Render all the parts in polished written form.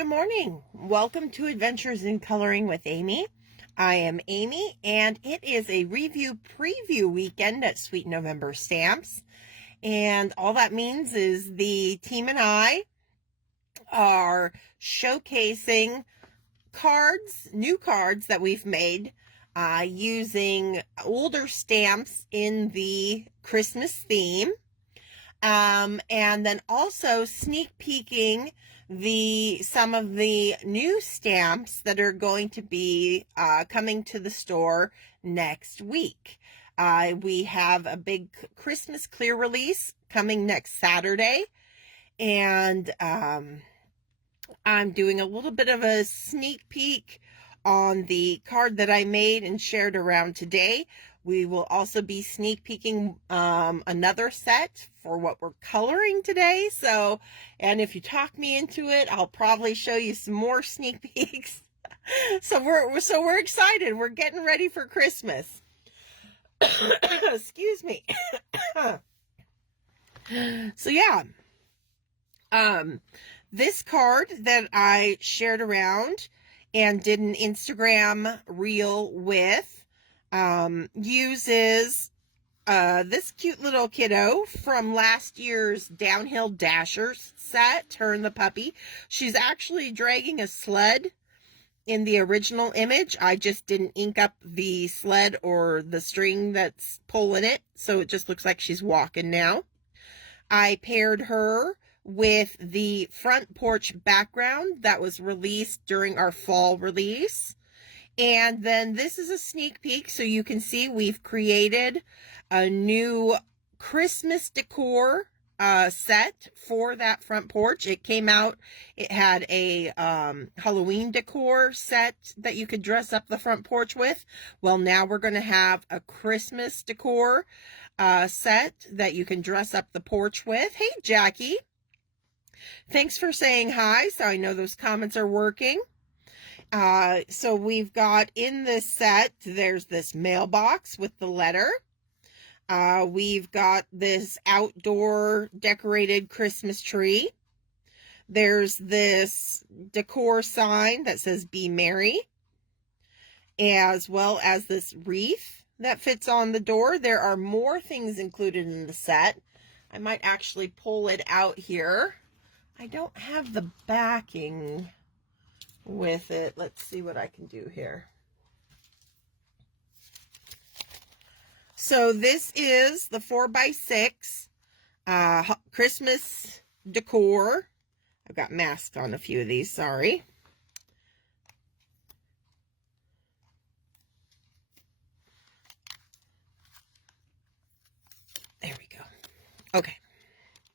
Good morning. Welcome to Adventures in Coloring with Amy. I am Amy, and it is a review preview weekend at Sweet November Stamps. And all that means is the team and I are showcasing cards, new cards that we've made using older stamps in the Christmas theme. And then also sneak peeking some of the new stamps that are going to be coming to the store next week. We have a big Christmas clear release coming next Saturday, and I'm doing a little bit of a sneak peek on the card that I made and shared around today. We will also be sneak peeking another set for what we're coloring today. And if you talk me into it, I'll probably show you some more sneak peeks. So we're excited. We're getting ready for Christmas. Excuse me. So yeah. This card that I shared around and did an Instagram reel with uses this cute little kiddo from last year's Downhill Dashers set, her and the puppy. She's actually dragging a sled in the original image. I just didn't ink up the sled or the string that's pulling it, so it just looks like she's walking now. I paired her with the front porch background that was released during our fall release. And then this is a sneak peek, so you can see we've created a new Christmas decor set for that front porch. It came out, it had a Halloween decor set that you could dress up the front porch with. Well, now we're going to have a Christmas decor set that you can dress up the porch with. Hey, Jackie. Thanks for saying hi, so I know those comments are working. So we've got in this set, there's this mailbox with the letter. We've got this outdoor decorated Christmas tree. There's this decor sign that says "Be Merry," as well as this wreath that fits on the door. There are more things included in the set. I might actually pull it out here. I don't have the backing with it. Let's see what I can do here. So this is the 4x6 Christmas decor. I've got masks on a few of these, sorry. There we go. Okay.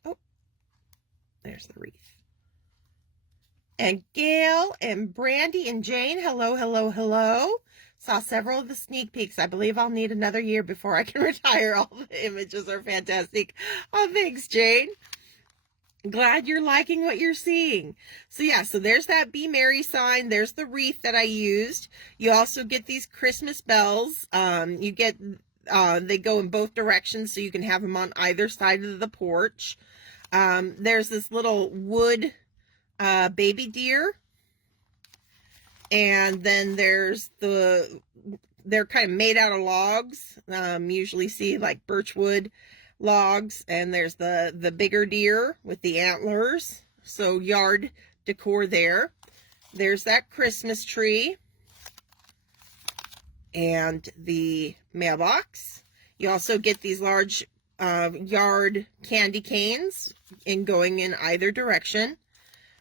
Oh, there's the wreath. And Gail and Brandy and Jane, hello, hello, hello. Saw several of the sneak peeks. I believe I'll need another year before I can retire. All the images are fantastic. Oh, thanks, Jane. Glad you're liking what you're seeing. So yeah, so there's that Be Merry sign. There's the wreath that I used. You also get these Christmas bells. You get, they go in both directions, so you can have them on either side of the porch. There's this little wood baby deer, and then there's they're kind of made out of logs. Usually see like birchwood logs, and there's the bigger deer with the antlers, so yard decor there. There's that Christmas tree and the mailbox. You also get these large yard candy canes going in either direction.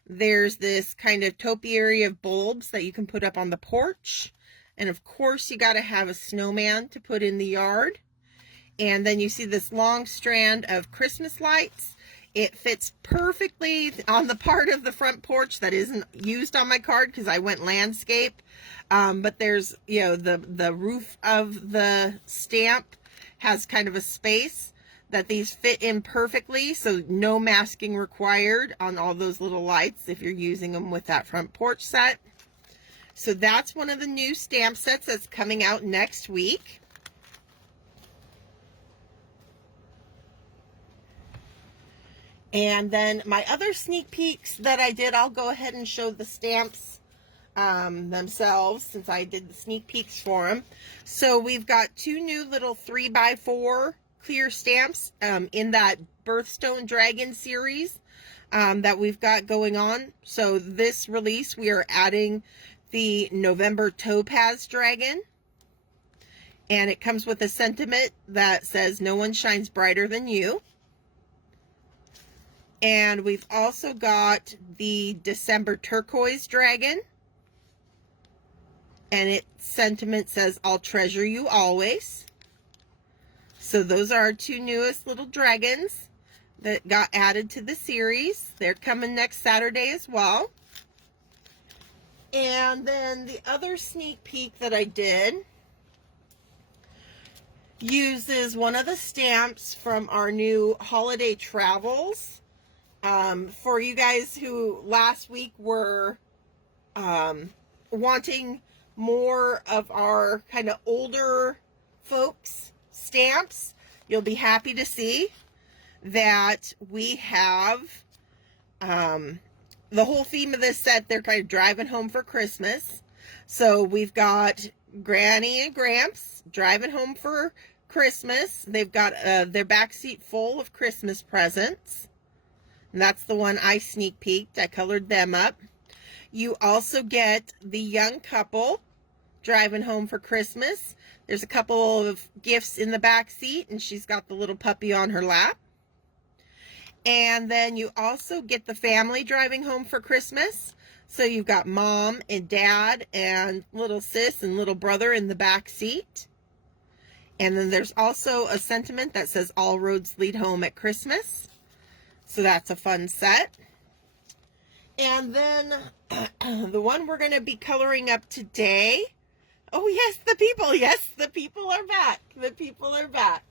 There's this kind of topiary of bulbs that you can put up on the porch. And of course, you got to have a snowman to put in the yard. And then you see this long strand of Christmas lights. It fits perfectly on the part of the front porch that isn't used on my card because I went landscape. But there's, you know, the roof of the stamp has kind of a space that these fit in perfectly, so no masking required on all those little lights if you're using them with that front porch set. So that's one of the new stamp sets that's coming out next week. And then my other sneak peeks that I did, I'll go ahead and show the stamps themselves, since I did the sneak peeks for them. So we've got 2 new little 3x4 clear stamps in that Birthstone Dragon series that we've got going on. So this release, we are adding the November Topaz Dragon, and it comes with a sentiment that says, "No one shines brighter than you." And we've also got the December Turquoise Dragon, and its sentiment says, "I'll treasure you always." So those are our 2 newest little dragons that got added to the series. They're coming next Saturday as well. And then the other sneak peek that I did uses one of the stamps from our new holiday travels. For you guys who last week were wanting more of our kind of older folks stamps, you'll be happy to see that we have the whole theme of this set. They're kind of driving home for Christmas. So we've got Granny and Gramps driving home for Christmas. They've got their back seat full of Christmas presents. And that's the one I sneak peeked. I colored them up. You also get the young couple driving home for Christmas. There's a couple of gifts in the back seat, and she's got the little puppy on her lap. And then you also get the family driving home for Christmas. So you've got mom and dad and little sis and little brother in the back seat. And then there's also a sentiment that says, "All roads lead home at Christmas." So that's a fun set. And then the one we're going to be coloring up today. Oh, yes, the people. Yes, the people are back. The people are back.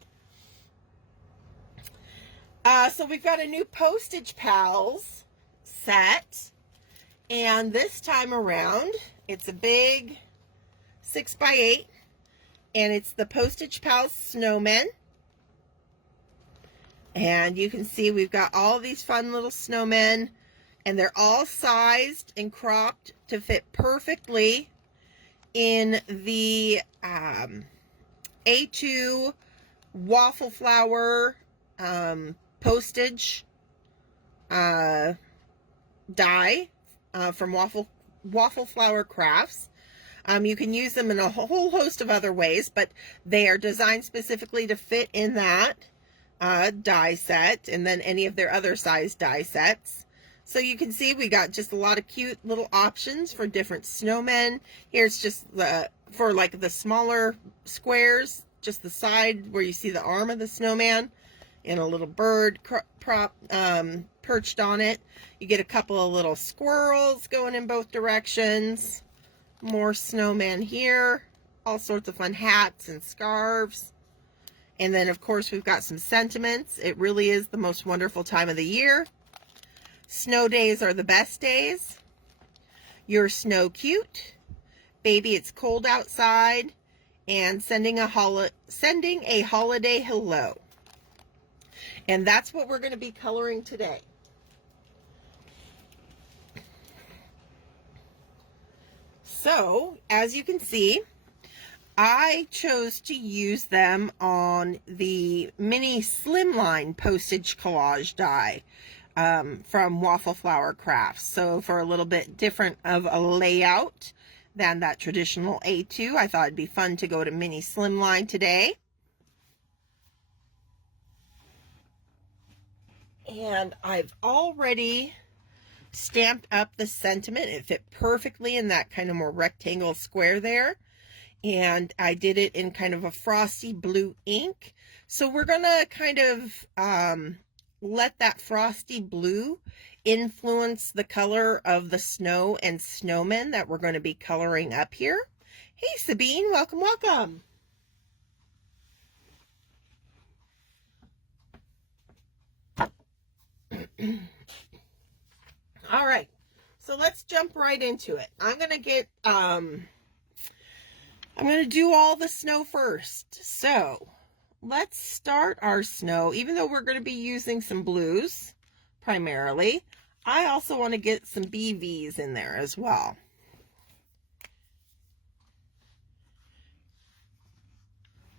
So we've got a new Postage Pals set. And this time around, it's a big 6x8. And it's the Postage Pals Snowmen. And you can see we've got all these fun little snowmen. And they're all sized and cropped to fit perfectly in the A2 waffle flower postage die from Waffle Flower Crafts. You can use them in a whole host of other ways, but they are designed specifically to fit in that die set, and then any of their other size die sets. So you can see we got just a lot of cute little options for different snowmen. Here's just for like the smaller squares, just the side where you see the arm of the snowman and a little bird prop perched on it. You get a couple of little squirrels going in both directions. More snowmen here. All sorts of fun hats and scarves. And then, of course, we've got some sentiments. It really is the most wonderful time of the year. Snow days are the best days. You're snow cute. Baby, it's cold outside. And sending a holiday hello. And that's what we're going to be coloring today. So, as you can see, I chose to use them on the mini slimline postage collage die from Waffle Flower Crafts. So for a little bit different of a layout than that traditional A2, I thought it'd be fun to go to mini slimline today. And I've already stamped up the sentiment. It fit perfectly in that kind of more rectangle square there. And I did it in kind of a frosty blue ink. So we're going to kind of let that frosty blue influence the color of the snow and snowmen that we're going to be coloring up here. Hey, Sabine, welcome, welcome. All right, so let's jump right into it. I'm going to get... I'm going to do all the snow first. So let's start our snow, even though we're going to be using some blues, primarily. I also want to get some BVs in there as well.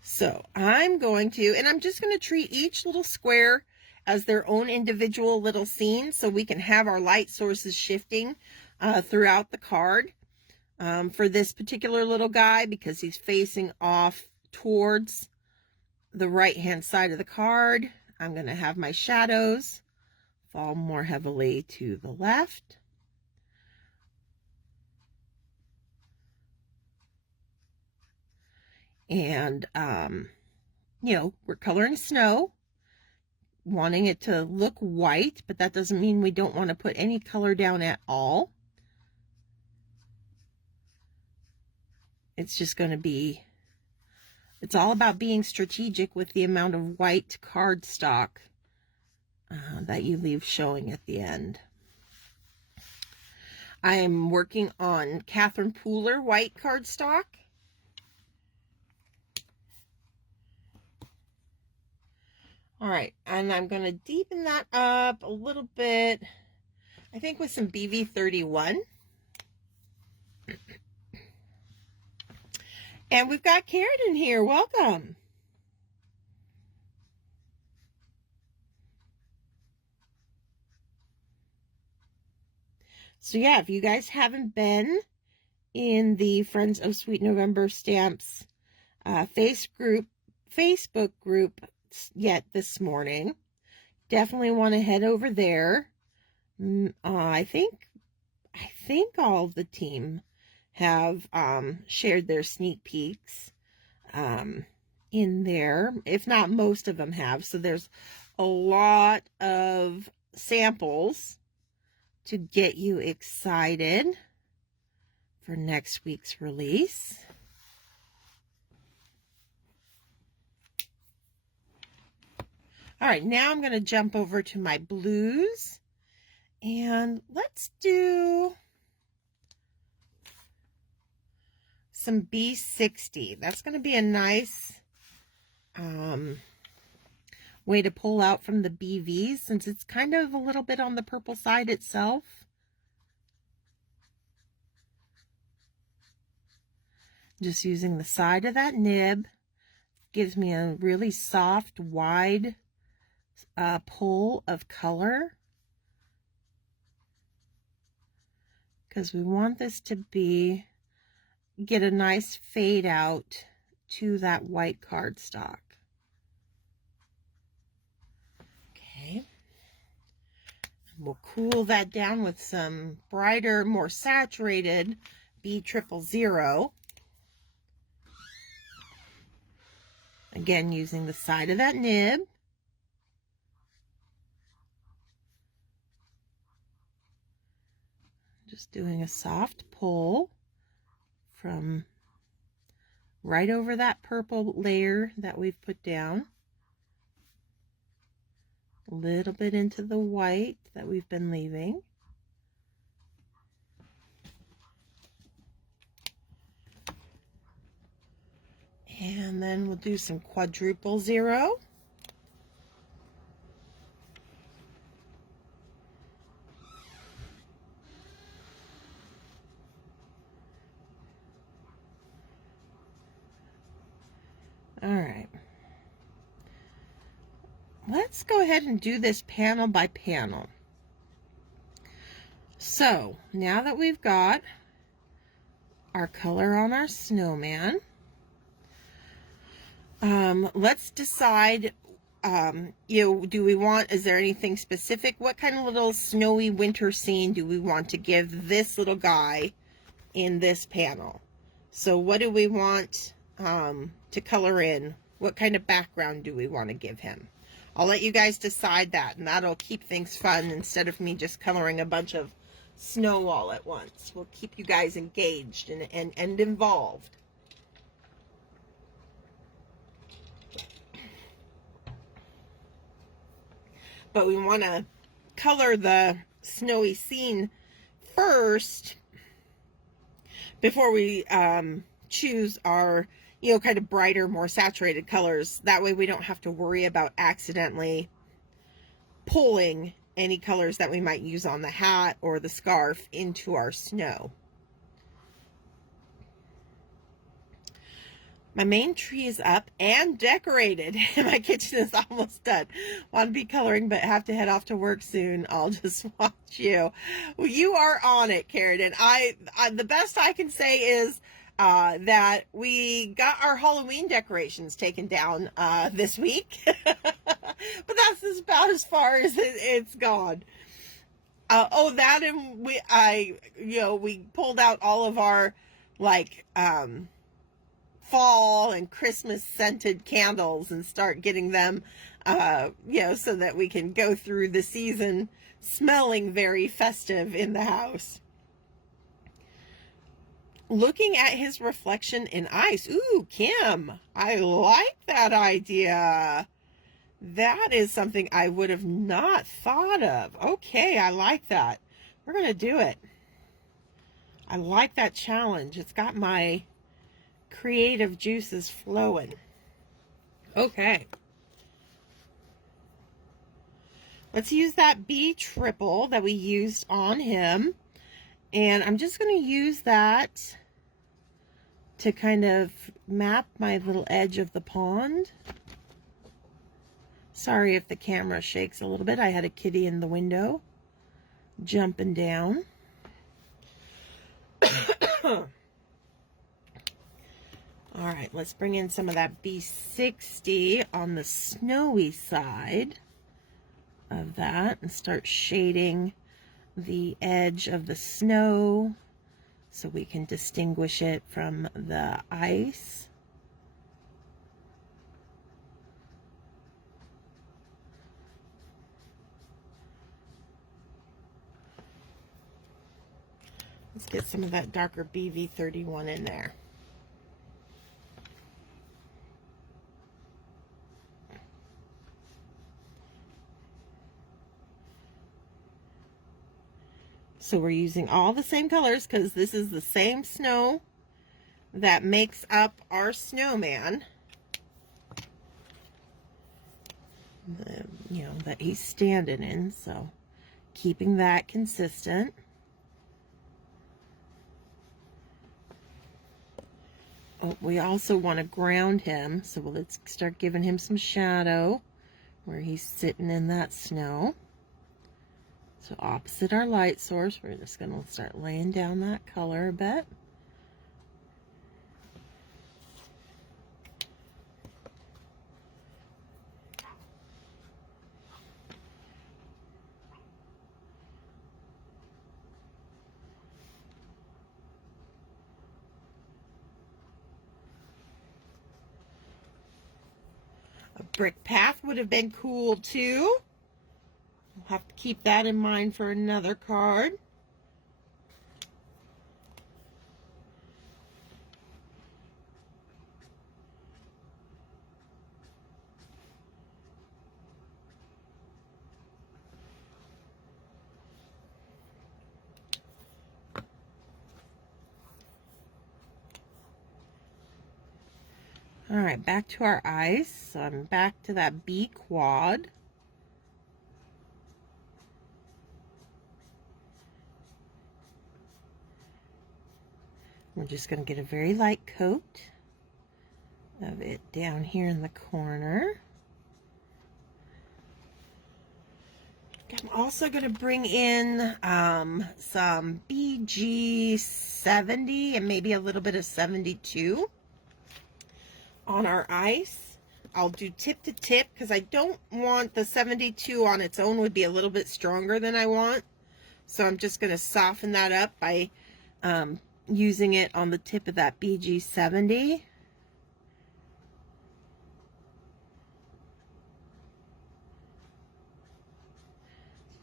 So I'm going to, and I'm just going to treat each little square as their own individual little scene so we can have our light sources shifting throughout the card. For this particular little guy, because he's facing off towards the right hand side of the card, I'm going to have my shadows fall more heavily to the left. And, you know, we're coloring snow, wanting it to look white, but that doesn't mean we don't want to put any color down at all. It's just going to be, it's all about being strategic with the amount of white cardstock that you leave showing at the end. I am working on Catherine Pooler white cardstock. All right, and I'm going to deepen that up a little bit, I think with some BV31. And we've got Karen in here. Welcome. So yeah, if you guys haven't been in the Friends of Sweet November Stamps Facebook group yet this morning, definitely want to head over there. I think all of the team have shared their sneak peeks in there. If not, most of them have. So there's a lot of samples to get you excited for next week's release. All right, now I'm going to jump over to my blues, and let's do some B60. That's going to be a nice way to pull out from the BVs, since it's kind of a little bit on the purple side itself. Just using the side of that nib gives me a really soft, wide pull of color, because we want this to get a nice fade out to that white cardstock. Okay, we'll cool that down with some brighter, more saturated B000. Again, using the side of that nib. Just doing a soft pull from right over that purple layer that we've put down. A little bit into the white that we've been leaving. And then we'll do some quadruple zero. All right. Let's go ahead and do this panel by panel. So now that we've got our color on our snowman, let's decide, do we want, is there anything specific? What kind of little snowy winter scene do we want to give this little guy in this panel? So what do we want to color in? What kind of background do we want to give him? I'll let you guys decide that, and that'll keep things fun instead of me just coloring a bunch of snow all at once. We'll keep you guys engaged and involved. But we want to color the snowy scene first before we choose our, kind of brighter, more saturated colors. That way we don't have to worry about accidentally pulling any colors that we might use on the hat or the scarf into our snow. My main tree is up and decorated, and my kitchen is almost done. Want to be coloring, but have to head off to work soon. I'll just watch you. Well, you are on it, Karen. And I the best I can say is that we got our Halloween decorations taken down this week, but that's about as far as it's gone. That, and we pulled out all of our like fall and Christmas scented candles and start getting them, so that we can go through the season smelling very festive in the house. Looking at his reflection in ice. Ooh, Kim, I like that idea. That is something I would have not thought of. Okay, I like that. We're going to do it. I like that challenge. It's got my creative juices flowing. Okay. Let's use that B triple that we used on him. And I'm just going to use that to kind of map my little edge of the pond. Sorry if the camera shakes a little bit. I had a kitty in the window jumping down. All right, let's bring in some of that B60 on the snowy side of that and start shading the edge of the snow so we can distinguish it from the ice. Let's get some of that darker BV31 in there. So we're using all the same colors because this is the same snow that makes up our snowman. That he's standing in, so keeping that consistent. Oh, we also want to ground him, so let's start giving him some shadow where he's sitting in that snow. So opposite our light source, we're just going to start laying down that color a bit. A brick path would have been cool too. We'll have to keep that in mind for another card. All right, back to our ice. So I'm back to that B quad. We're just going to get a very light coat of it down here in the corner. I'm also going to bring in some BG70 and maybe a little bit of 72 on our ice. I'll do tip to tip because I don't want the 72 on its own, would be a little bit stronger than I want. So I'm just going to soften that up by using it on the tip of that BG70.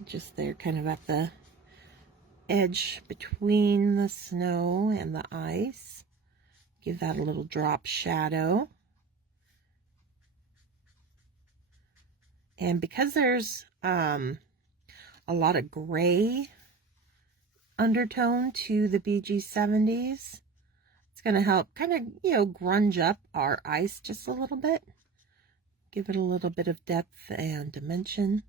Just there, kind of at the edge between the snow and the ice. Give that a little drop shadow. And because there's a lot of gray undertone to the BG70s, it's going to help kind of, grunge up our ice just a little bit. Give it a little bit of depth and dimension.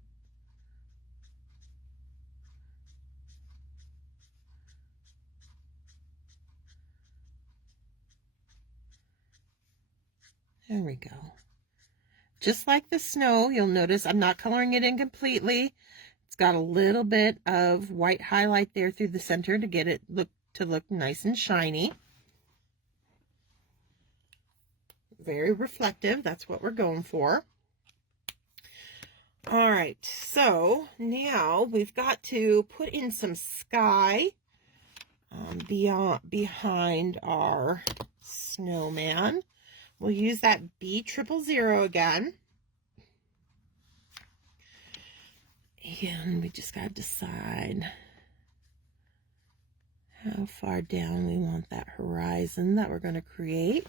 There we go. Just like the snow, you'll notice I'm not coloring it in completely. It's got a little bit of white highlight there through the center to get it look nice and shiny. Very reflective. That's what we're going for. All right, so now we've got to put in some sky behind our snowman. We'll use that B000 again. And we just got to decide how far down we want that horizon that we're going to create.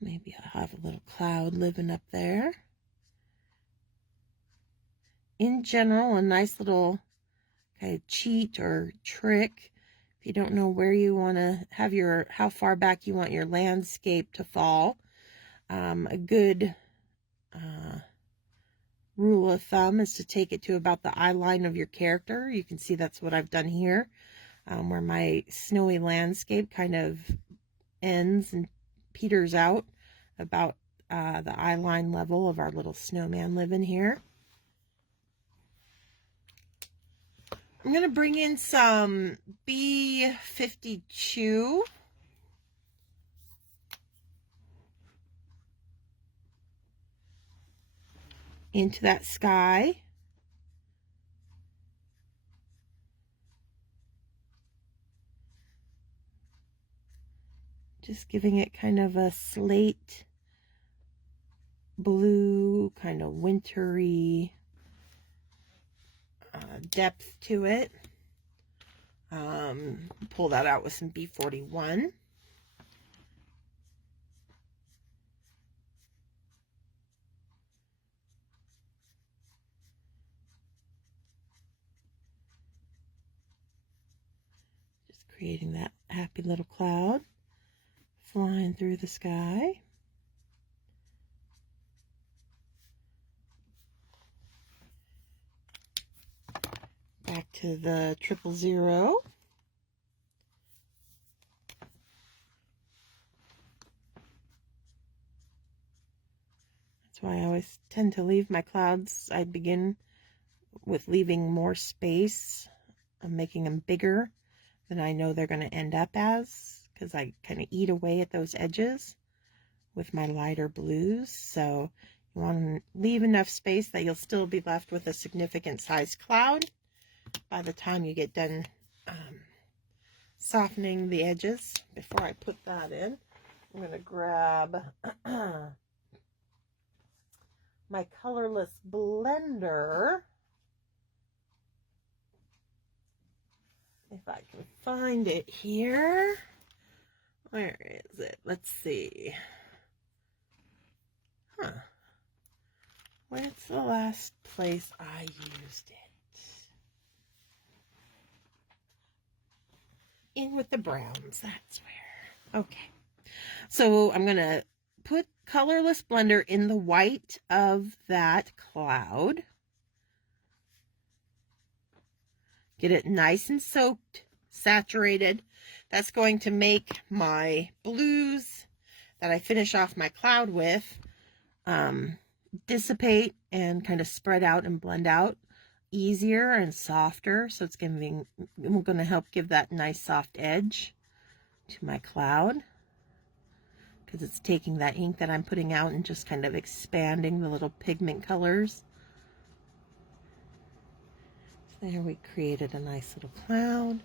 Maybe I'll have a little cloud living up there. In general, a nice little kind of cheat or trick. If you don't know where you want to have how far back you want your landscape to fall, a good rule of thumb is to take it to about the eye line of your character. You can see that's what I've done here, where my snowy landscape kind of ends and peters out about the eye line level of our little snowman living here. I'm going to bring in some B52 into that sky. Just giving it kind of a slate blue, kind of wintry depth to it. Pull that out with some B41. Just creating that happy little cloud flying through the sky. Back to the 000. That's why I always tend to leave my clouds. I begin with leaving more space. I'm making them bigger than I know they're going to end up as, because I kind of eat away at those edges with my lighter blues. So you want to leave enough space that you'll still be left with a significant sized cloud by the time you get done softening the edges. Before I put that in, I'm going to grab my colorless blender. If I can find it here. Where is it? Let's see. Where's the last place I used it? In with the browns, that's where. Okay. So I'm going to put colorless blender in the white of that cloud. Get it nice and soaked, saturated. That's going to make my blues that I finish off my cloud with dissipate and kind of spread out and blend out easier and softer. So it's going to help give that nice soft edge to my cloud, because it's taking that ink that I'm putting out and just kind of expanding the little pigment colors. So there we created a nice little cloud.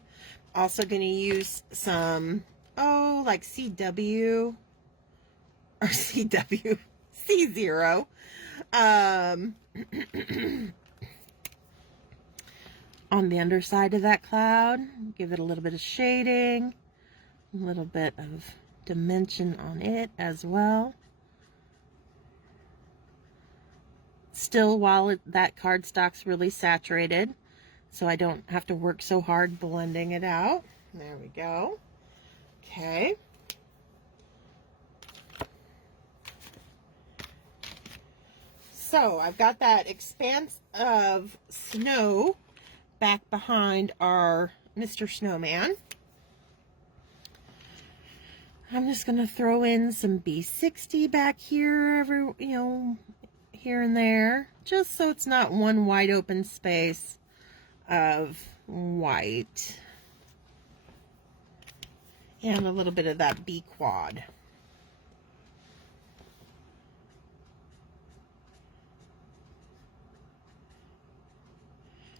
Also going to use some, like CW or CW, C0. On the underside of that cloud, give it a little bit of shading, a little bit of dimension on it as well. Still, while that cardstock's really saturated, so I don't have to work so hard blending it out. There we go. Okay. So I've got that expanse of snow back behind our Mr. Snowman. I'm just going to throw in some B60 back here, here and there, just so it's not one wide open space of white. And a little bit of that B quad.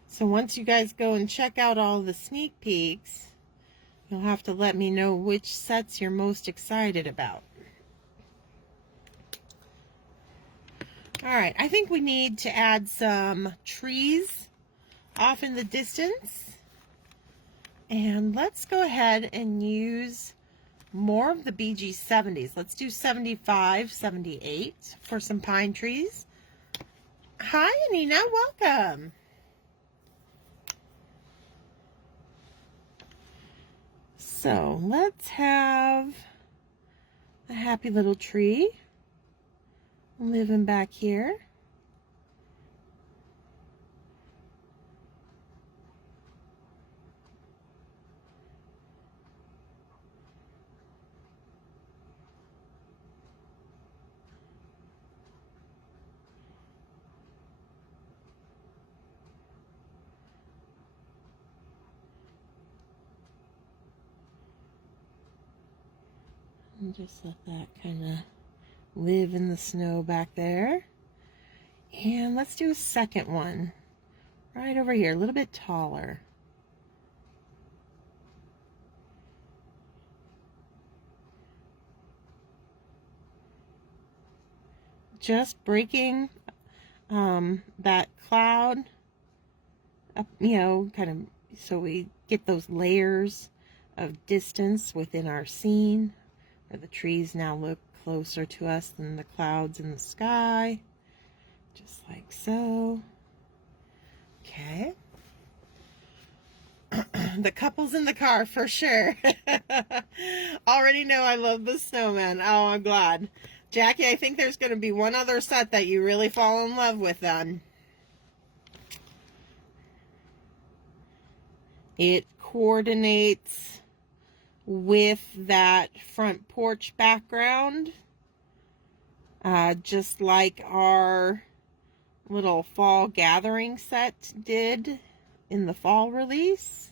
So once you guys go and check out all the sneak peeks, you'll have to let me know which sets you're most excited about. All right, I think we need to add some trees off in the distance. And let's go ahead and use more of the BG70s. Let's do 75, 78 for some pine trees. Hi, Anina, welcome. So let's have a happy little tree living back here. And just let that kind of live in the snow back there. And let's do a second one right over here, a little bit taller. Just breaking that cloud up, kind of so we get those layers of distance within our scene, where the trees now look closer to us than the clouds in the sky, just like so. Okay. The couples in the car for sure. Already know I love the snowman. Oh, I'm glad. Jackie, I think there's going to be one other set that you really fall in love with then. It coordinates with that front porch background, just like our little fall gathering set did in the fall release.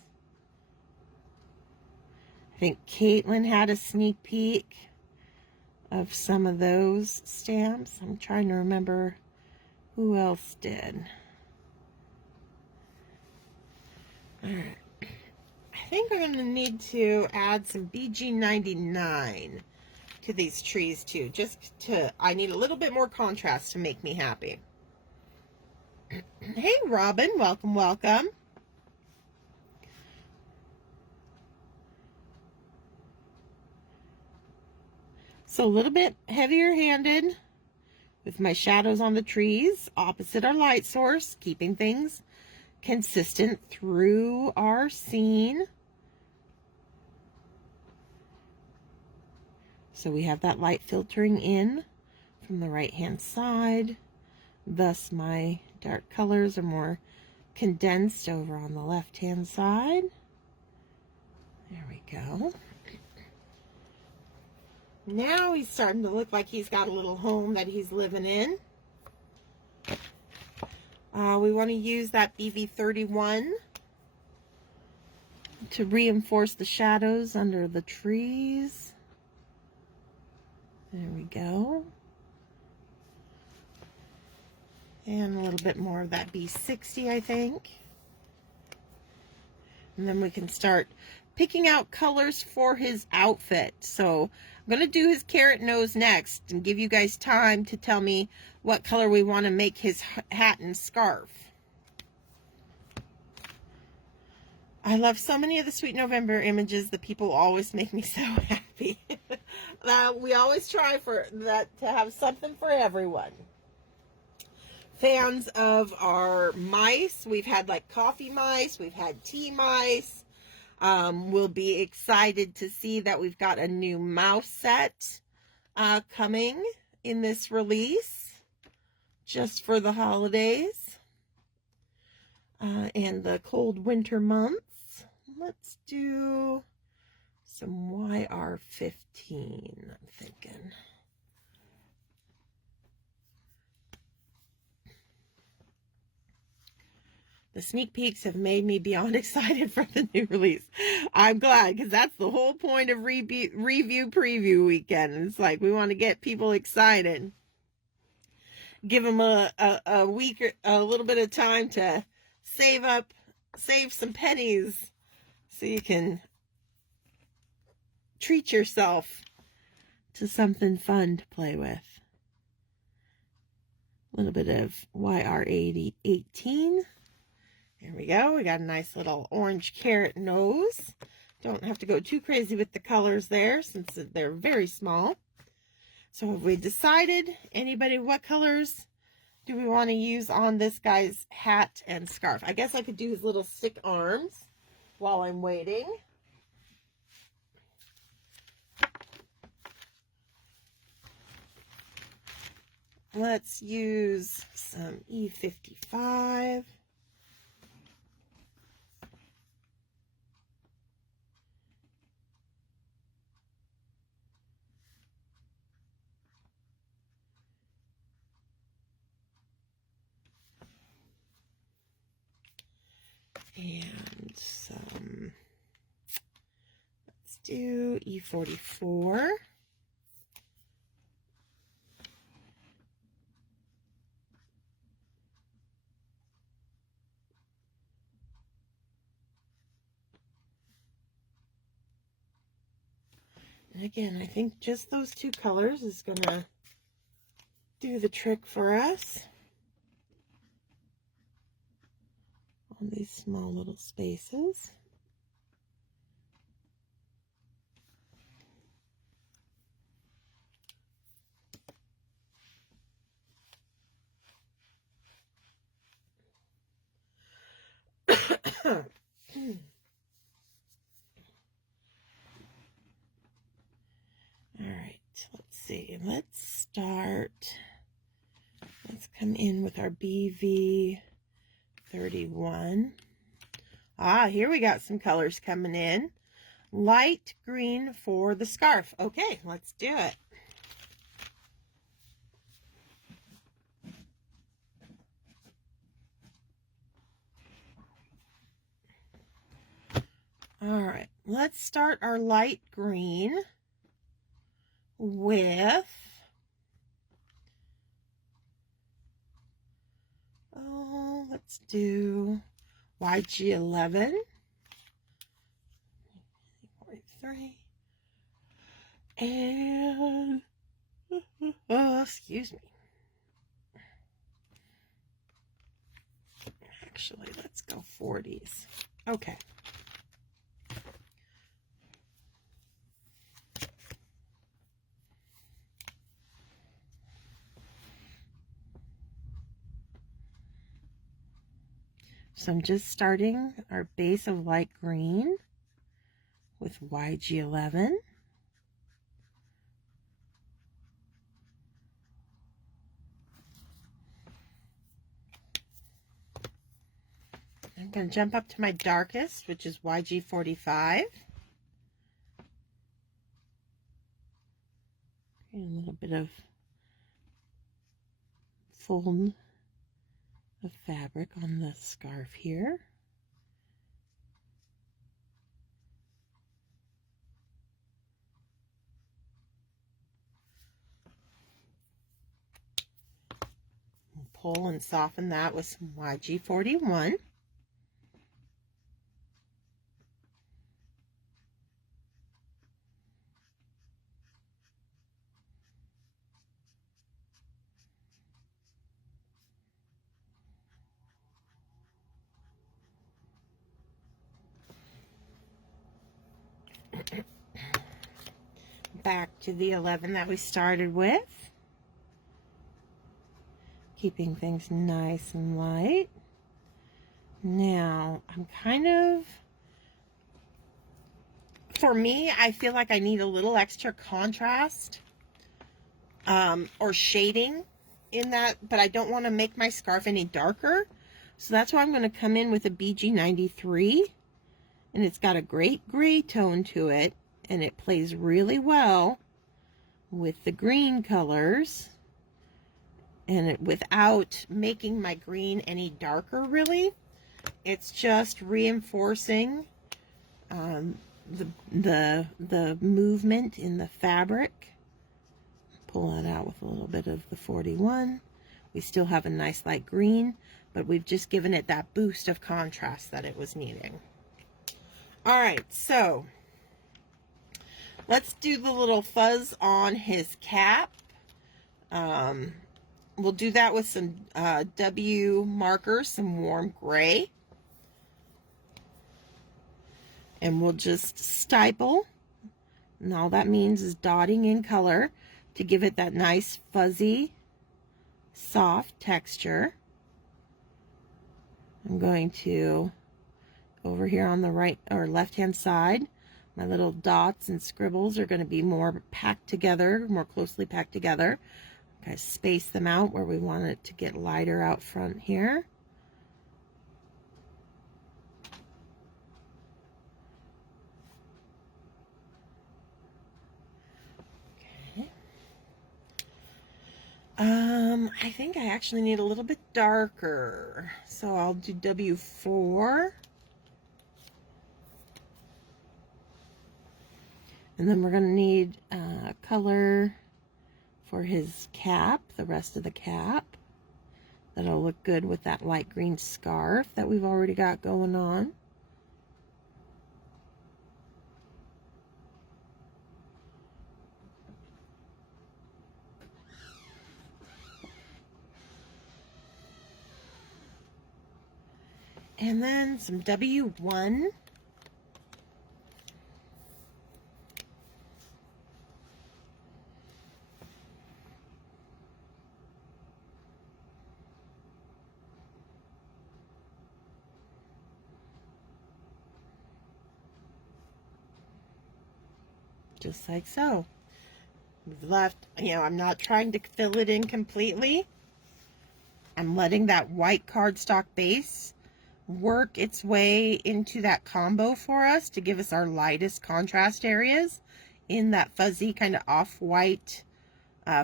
I think Caitlin had a sneak peek of some of those stamps. I'm trying to remember who else did. All right. I think I'm going to need to add some BG99 to these trees too. I need a little bit more contrast to make me happy. Hey Robin, welcome, welcome. So a little bit heavier handed with my shadows on the trees opposite our light source, keeping things consistent through our scene. So we have that light filtering in from the right hand side, thus my dark colors are more condensed over on the left hand side. There we go. Now he's starting to look like he's got a little home that he's living in. We want to use that BV31 to reinforce the shadows under the trees. There we go. And a little bit more of that B60, I think. And then we can start picking out colors for his outfit. So I'm going to do his carrot nose next and give you guys time to tell me what color we want to make his hat and scarf. I love so many of the Sweet November images. The people always make me so happy. We always try for that to have something for everyone. Fans of our mice, we've had like coffee mice, we've had tea mice. We'll be excited to see that we've got a new mouse set coming in this release. just for the holidays and the cold winter months. Let's do some YR15, I'm thinking. The sneak peeks have made me beyond excited for the new release. I'm glad, because that's the whole point of review preview weekend. It's like we want to get people excited. Give them a week or a little bit of time to save some pennies so you can treat yourself to something fun to play with. A little bit of YR18. There we go. We got a nice little orange carrot nose. Don't have to go too crazy with the colors there since they're very small. So have we decided, anybody, what colors do we want to use on this guy's hat and scarf? I guess I could do his little stick arms while I'm waiting. Let's use some E55. And some, let's do E44. And again, I think just those two colors is going to do the trick for us on these small little spaces. All right, let's see. Let's come in with our BV31. Ah, here we got some colors coming in. Light green for the scarf. Okay, let's do it. All right, let's start our light green with, let's do YG11, 43, and, excuse me. Actually, let's go 40s. Okay. So I'm just starting our base of light green with YG11. I'm going to jump up to my darkest, which is YG45. And a little bit of fold of fabric on the scarf here. We'll pull and soften that with some YG41. Back to the 11 that we started with. Keeping things nice and light. Now, I'm kind of, for me, I feel like I need a little extra contrast or shading in that, but I don't want to make my scarf any darker. So that's why I'm going to come in with a BG93. And it's got a great gray tone to it. And it plays really well with the green colors. And it, without making my green any darker, really. It's just reinforcing the movement in the fabric. Pull that out with a little bit of the 41. We still have a nice light green, but we've just given it that boost of contrast that it was needing. All right, so let's do the little fuzz on his cap. We'll do that with some W markers, some warm gray. And we'll just stipple. And all that means is dotting in color to give it that nice fuzzy, soft texture. I'm going to, over here on the right or left hand side, my little dots and scribbles are going to be more packed together, more closely packed together. Okay, space them out where we want it to get lighter out front here. I think I actually need a little bit darker. So I'll do W4. And then we're going to need color for his cap, the rest of the cap. That'll look good with that light green scarf that we've already got going on. And then some W1. Just like so. We've left, you know, I'm not trying to fill it in completely. I'm letting that white cardstock base work its way into that combo for us to give us our lightest contrast areas in that fuzzy kind of off-white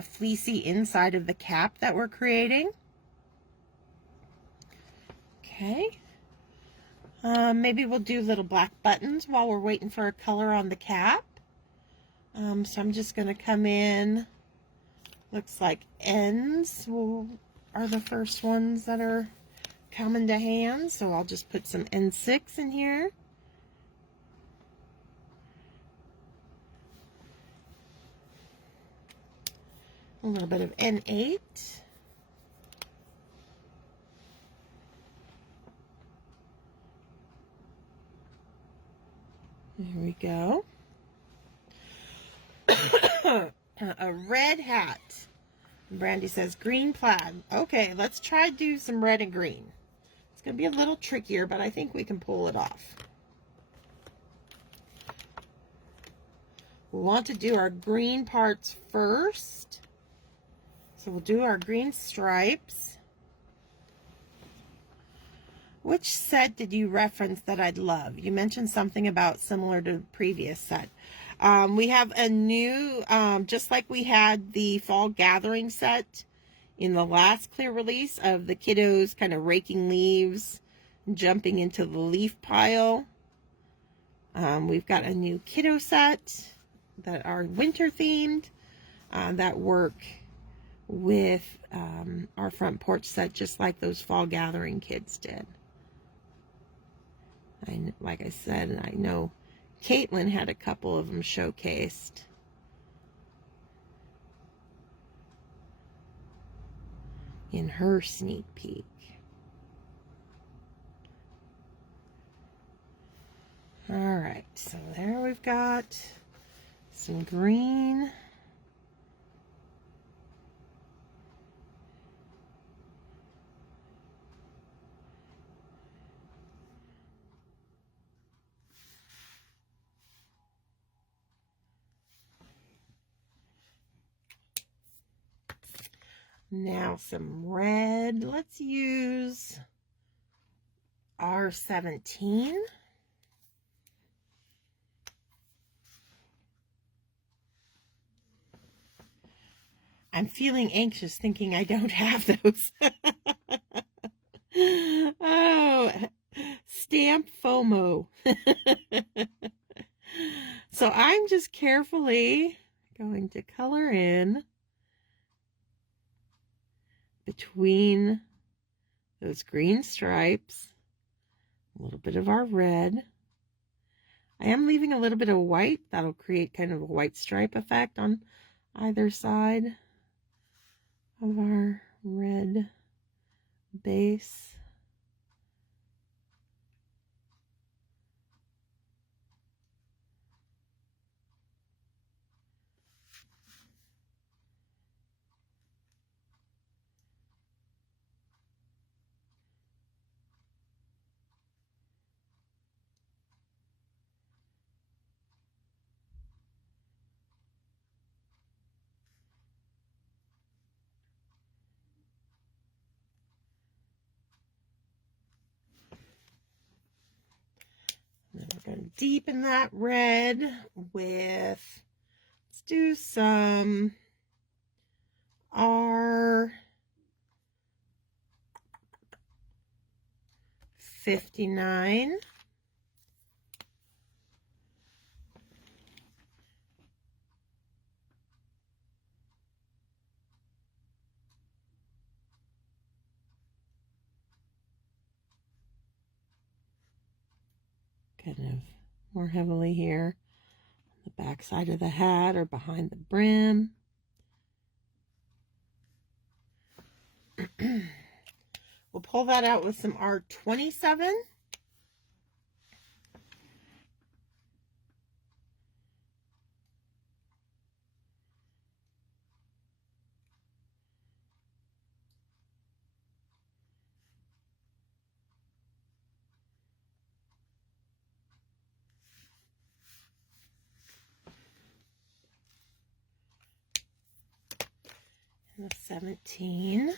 fleecy inside of the cap that we're creating. Okay. Maybe we'll do little black buttons while we're waiting for a color on the cap. So I'm just going to come in, looks like ends are the first ones that are coming to hand, so I'll just put some N6 in here. A little bit of N8. There we go. A red hat. Brandy says green plaid. Okay, let's try to do some red and green. It's going to be a little trickier, but I think we can pull it off. We want to do our green parts first. So we'll do our green stripes. Which set did you reference that I'd love? You mentioned something about similar to the previous set. We have a new, just like we had the fall gathering set in the last clear release of the kiddos kind of raking leaves, jumping into the leaf pile. We've got a new kiddo set that are winter themed, that work with our front porch set, just like those fall gathering kids did. Like I said, I know Caitlin had a couple of them showcased. In her sneak peek. All right, so there we've got some green. Now some red. Let's use R17. I'm feeling anxious thinking I don't have those. Oh, stamp FOMO. So I'm just carefully going to color in between those green stripes, a little bit of our red. I am leaving a little bit of white. That'll create kind of a white stripe effect on either side of our red base. And then we're going to deepen that red with, let's do some R59. Kind of more heavily here on the back side of the hat or behind the brim. We'll pull that out with some R27. And the 17.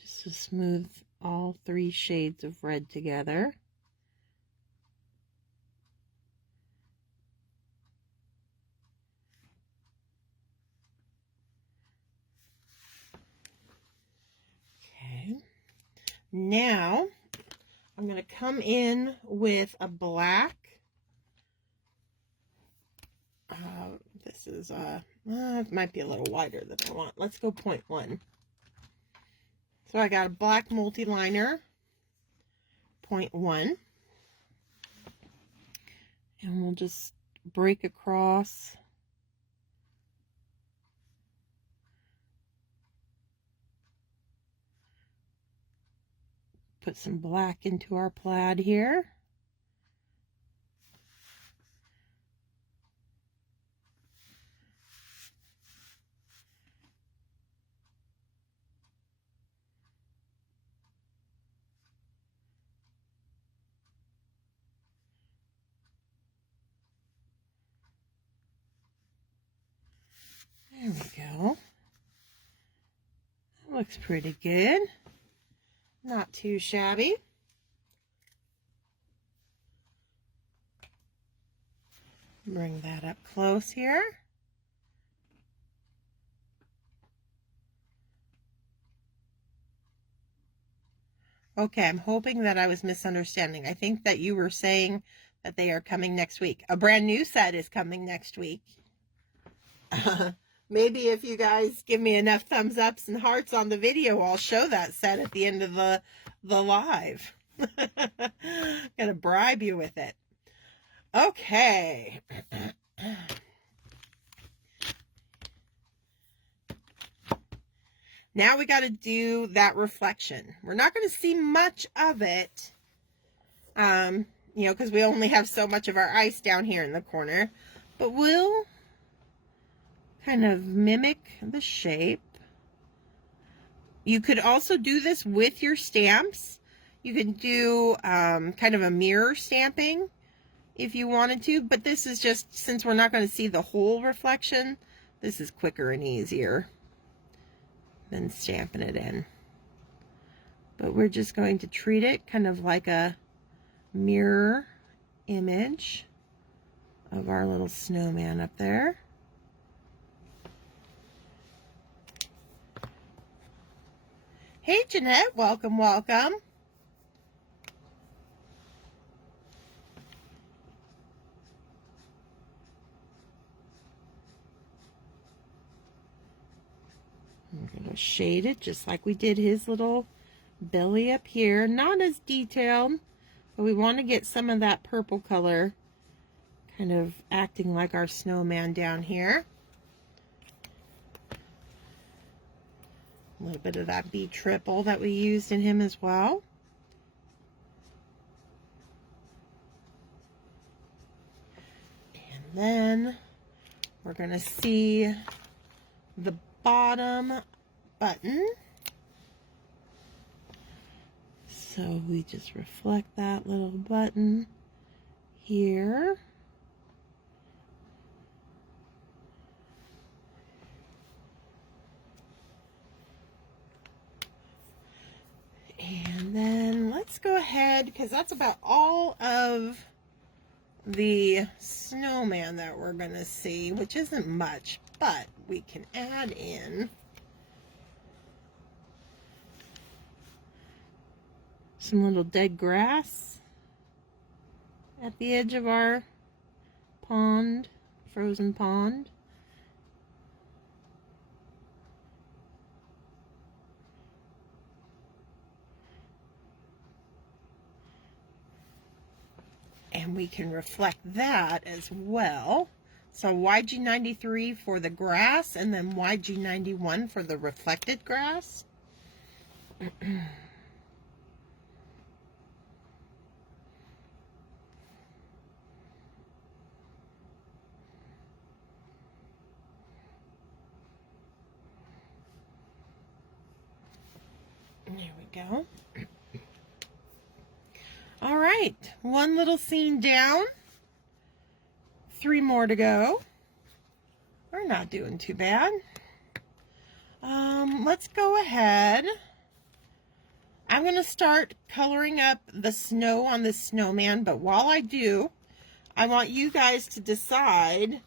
Just to smooth all three shades of red together. Okay. Now I'm going to come in with a black. This is it might be a little wider than I want. Let's go 0.1. So I got a black multi-liner, 0.1. And we'll just break across. Put some black into our plaid here. There we go. That looks pretty good. Not too shabby. Bring that up close here. Okay, I'm hoping that I was misunderstanding. I think that you were saying that they are coming next week. A brand new set is coming next week. Maybe if you guys give me enough thumbs ups and hearts on the video, I'll show that set at the end of the live. Gonna bribe you with it. Okay. Now we got to do that reflection. We're not going to see much of it, you know, because we only have so much of our ice down here in the corner. But we'll kind of mimic the shape. You could also do this with your stamps. You can do kind of a mirror stamping if you wanted to, but this is just, since we're not going to see the whole reflection, This is quicker and easier than stamping it in. But we're just going to treat it kind of like a mirror image of our little snowman up there. Hey Jeanette, welcome, welcome. I'm going to shade it just like we did his little belly up here. Not as detailed, but we want to get some of that purple color kind of acting like our snowman down here. A little bit of that B triple that we used in him as well. And then we're going to see the bottom button. So we just reflect that little button here. And then let's go ahead, because that's about all of the snowman that we're going to see, which isn't much, but we can add in some little dead grass at the edge of our pond, frozen pond. And we can reflect that as well. So YG93 for the grass, and then YG91 for the reflected grass. There we go. All right, one little scene down, 3 more to go. We're not doing too bad. Let's go ahead. I'm going to start coloring up the snow on this snowman, but while I do, I want you guys to decide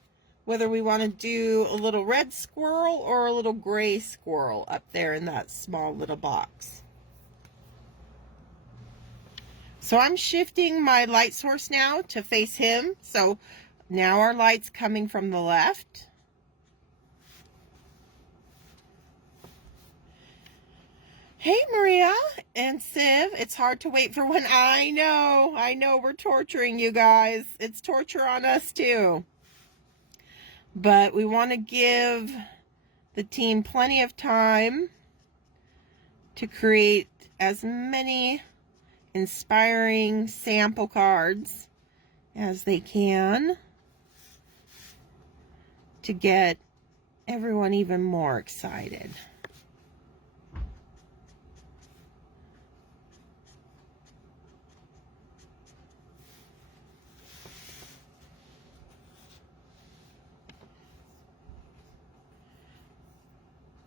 whether we want to do a little red squirrel or a little gray squirrel up there in that small little box. So I'm shifting my light source now to face him. So now our light's coming from the left. Hey Maria and Civ, it's hard to wait for when I know we're torturing you guys. It's torture on us too. But we want to give the team plenty of time to create as many inspiring sample cards as they can to get everyone even more excited.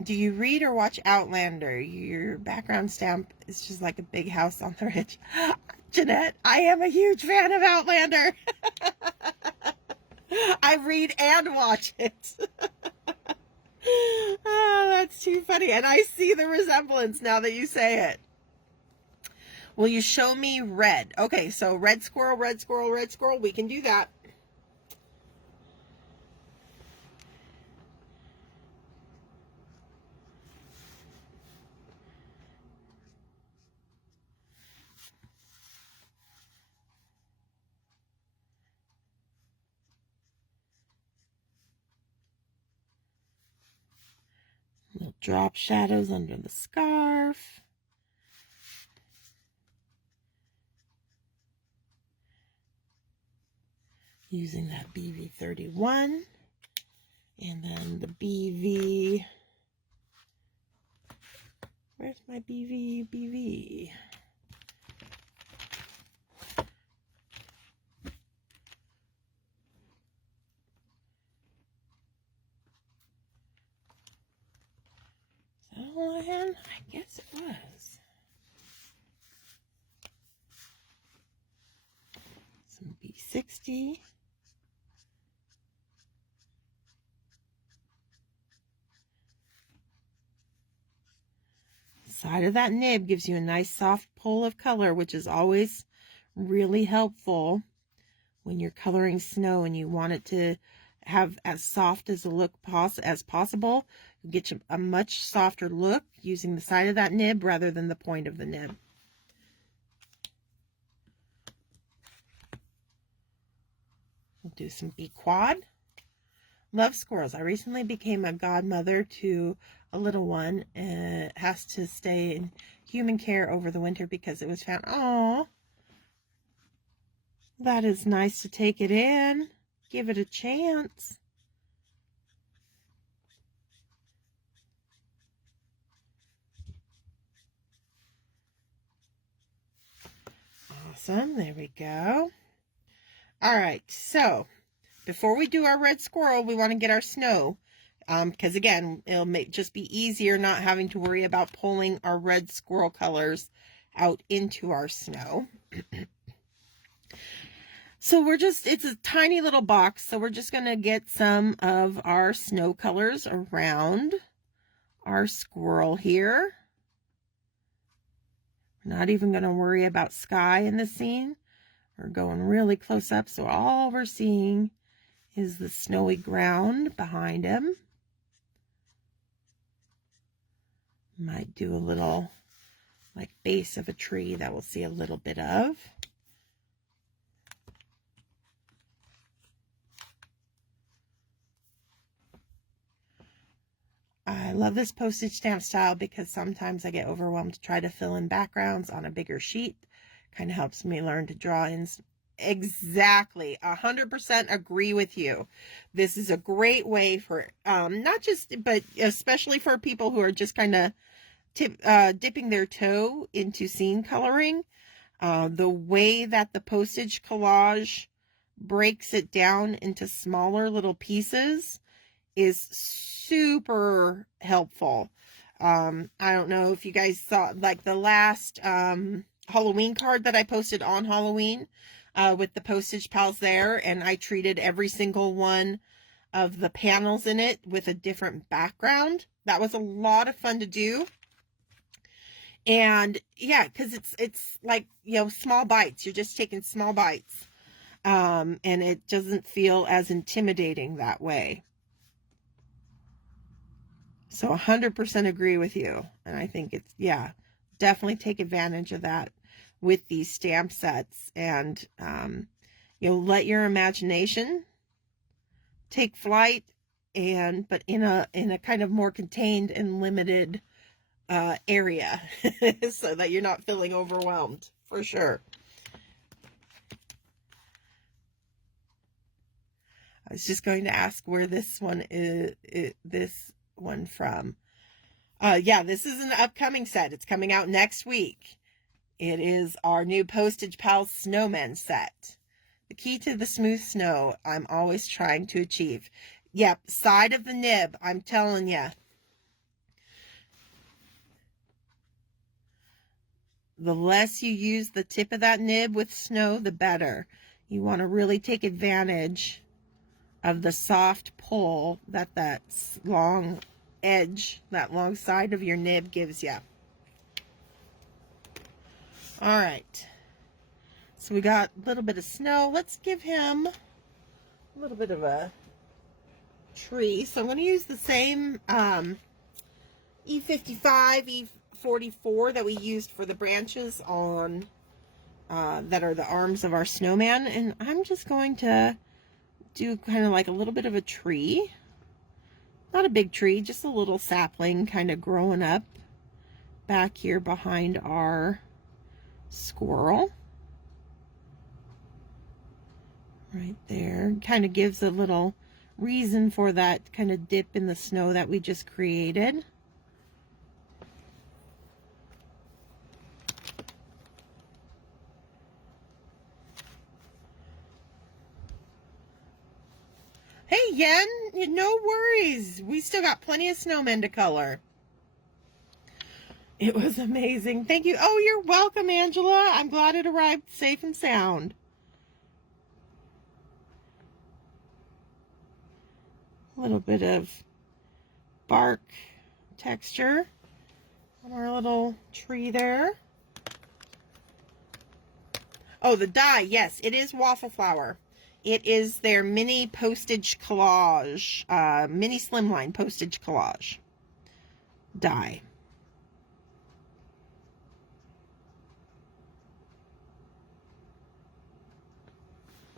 Do you read or watch Outlander? Your background stamp is just like a big house on the ridge. Jeanette, I am a huge fan of Outlander. I read and watch it. Oh, that's too funny. And I see the resemblance now that you say it. Will you show me red? Okay, so red squirrel, red squirrel, red squirrel. We can do that. Little drop shadows under the scarf. Using that BV31. And then the BV. Where's my BV? I guess it was. Some B60. Side of that nib gives you a nice soft pull of color, which is always really helpful when you're coloring snow and you want it to have as soft as a look as possible. You get you a much softer look using the side of that nib rather than the point of the nib. We'll do some B quad. Love squirrels. I recently became a godmother to a little one, and it has to stay in human care over the winter because it was found. Oh, that is nice to take it in. Give it a chance. Awesome. There we go. All right. So before we do our red squirrel, we want to get our snow. Because again, it'll just be easier not having to worry about pulling our red squirrel colors out into our snow. So it's a tiny little box, so we're just going to get some of our snow colors around our squirrel here. We're not even going to worry about sky in the scene. We're going really close up, so all we're seeing is the snowy ground behind him. Might do a little like base of a tree that we'll see a little bit of. I love this postage stamp style because sometimes I get overwhelmed to try to fill in backgrounds on a bigger sheet. Kind of helps me learn to draw in. Exactly. 100% agree with you. This is a great way for, not just, but especially for people who are just kind of dipping their toe into scene coloring. The way that the postage collage breaks it down into smaller little pieces is super helpful. I don't know if you guys saw like the last Halloween card that I posted on Halloween with the Postage Pals there, and I treated every single one of the panels in it with a different background. That was a lot of fun to do. And yeah, because it's like, you know, small bites. You're just taking small bites. And it doesn't feel as intimidating that way. So 100% agree with you. And I think it's, yeah, definitely take advantage of that with these stamp sets. And, you know, let your imagination take flight, but in a kind of more contained and limited area so that you're not feeling overwhelmed, for sure. I was just going to ask where this one is this one from. Yeah, this is an upcoming set. It's coming out next week. It is our new Postage Pals Snowmen set. The key to the smooth snow I'm always trying to achieve. Yep, side of the nib, I'm telling you. The less you use the tip of that nib with snow, the better. You want to really take advantage of the soft pull that long edge, that long side of your nib gives you. All right. So we got a little bit of snow. Let's give him a little bit of a tree. So I'm going to use the same E55, E44 that we used for the branches on that are the arms of our snowman. And I'm just going to do kind of like a little bit of a tree. Not a big tree, just a little sapling kind of growing up back here behind our squirrel. Right there. Kind of gives a little reason for that kind of dip in the snow that we just created. Hey, Yen, no worries. We still got plenty of snowmen to color. It was amazing. Thank you. Oh, you're welcome, Angela. I'm glad it arrived safe and sound. A little bit of bark texture on our little tree there. Oh, the die. Yes, it is waffle flower. It is their mini postage collage, mini slimline postage collage die.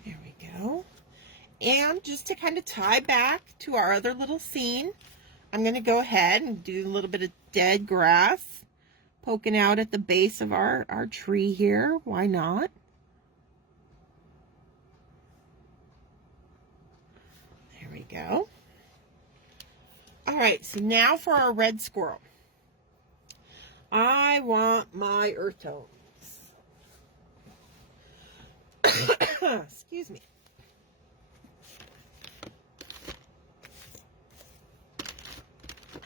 There we go. And just to kind of tie back to our other little scene, I'm going to go ahead and do a little bit of dead grass poking out at the base of our tree here. Why not? There we go. All right, so now for our red squirrel. I want my earth tones. Excuse me.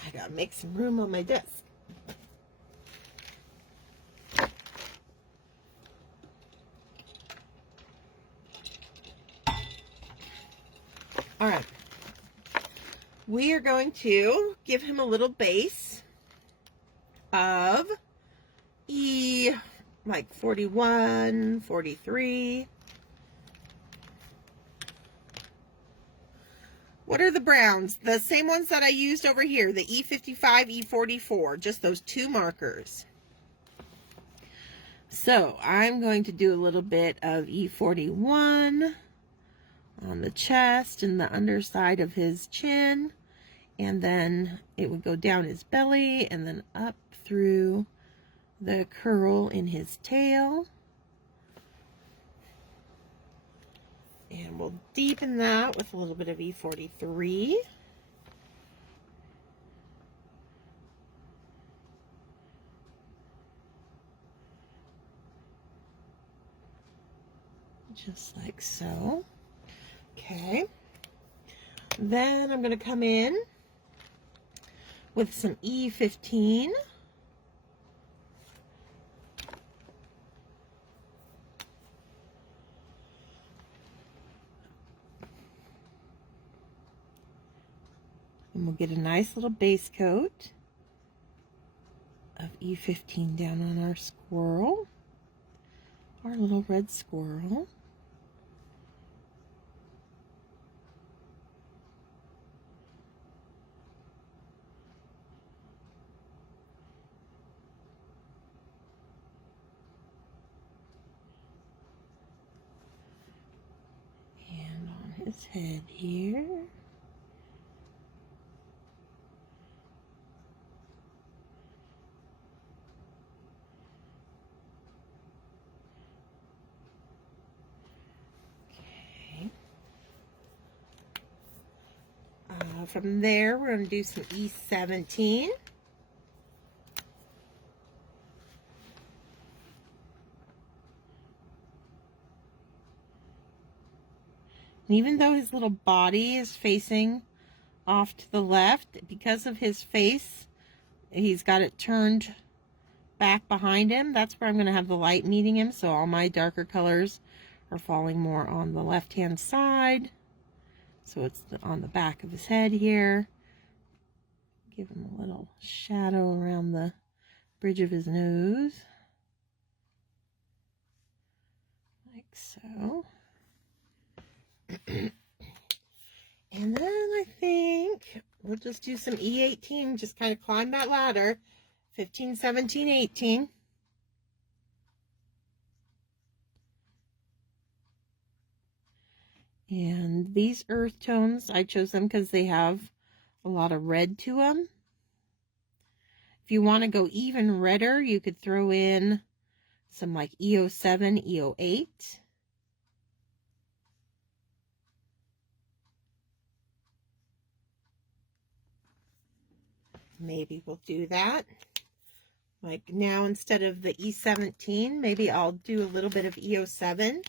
I gotta make some room on my desk. All right. We are going to give him a little base of E, like 41, 43. What are the browns? The same ones that I used over here, the E55, E44, just those two markers. So I'm going to do a little bit of E41 on the chest and the underside of his chin, and then it would go down his belly and then up through the curl in his tail. And we'll deepen that with a little bit of E43. Just like so. Okay. Then I'm going to come in with some E15. And we'll get a nice little base coat of E15 down on our squirrel, our little red squirrel. And on his head here. From there, we're going to do some E17. And even though his little body is facing off to the left, because of his face, he's got it turned back behind him. That's where I'm going to have the light meeting him, so all my darker colors are falling more on the left-hand side. So it's on the back of his head here. Give him a little shadow around the bridge of his nose. Like so. And then I think we'll just do some E18, just kind of climb that ladder. 15, 17, 18. And these earth tones, I chose them because they have a lot of red to them. If you want to go even redder, you could throw in some like E07, E08. Maybe we'll do that. Like now, instead of the E17, maybe I'll do a little bit of E07.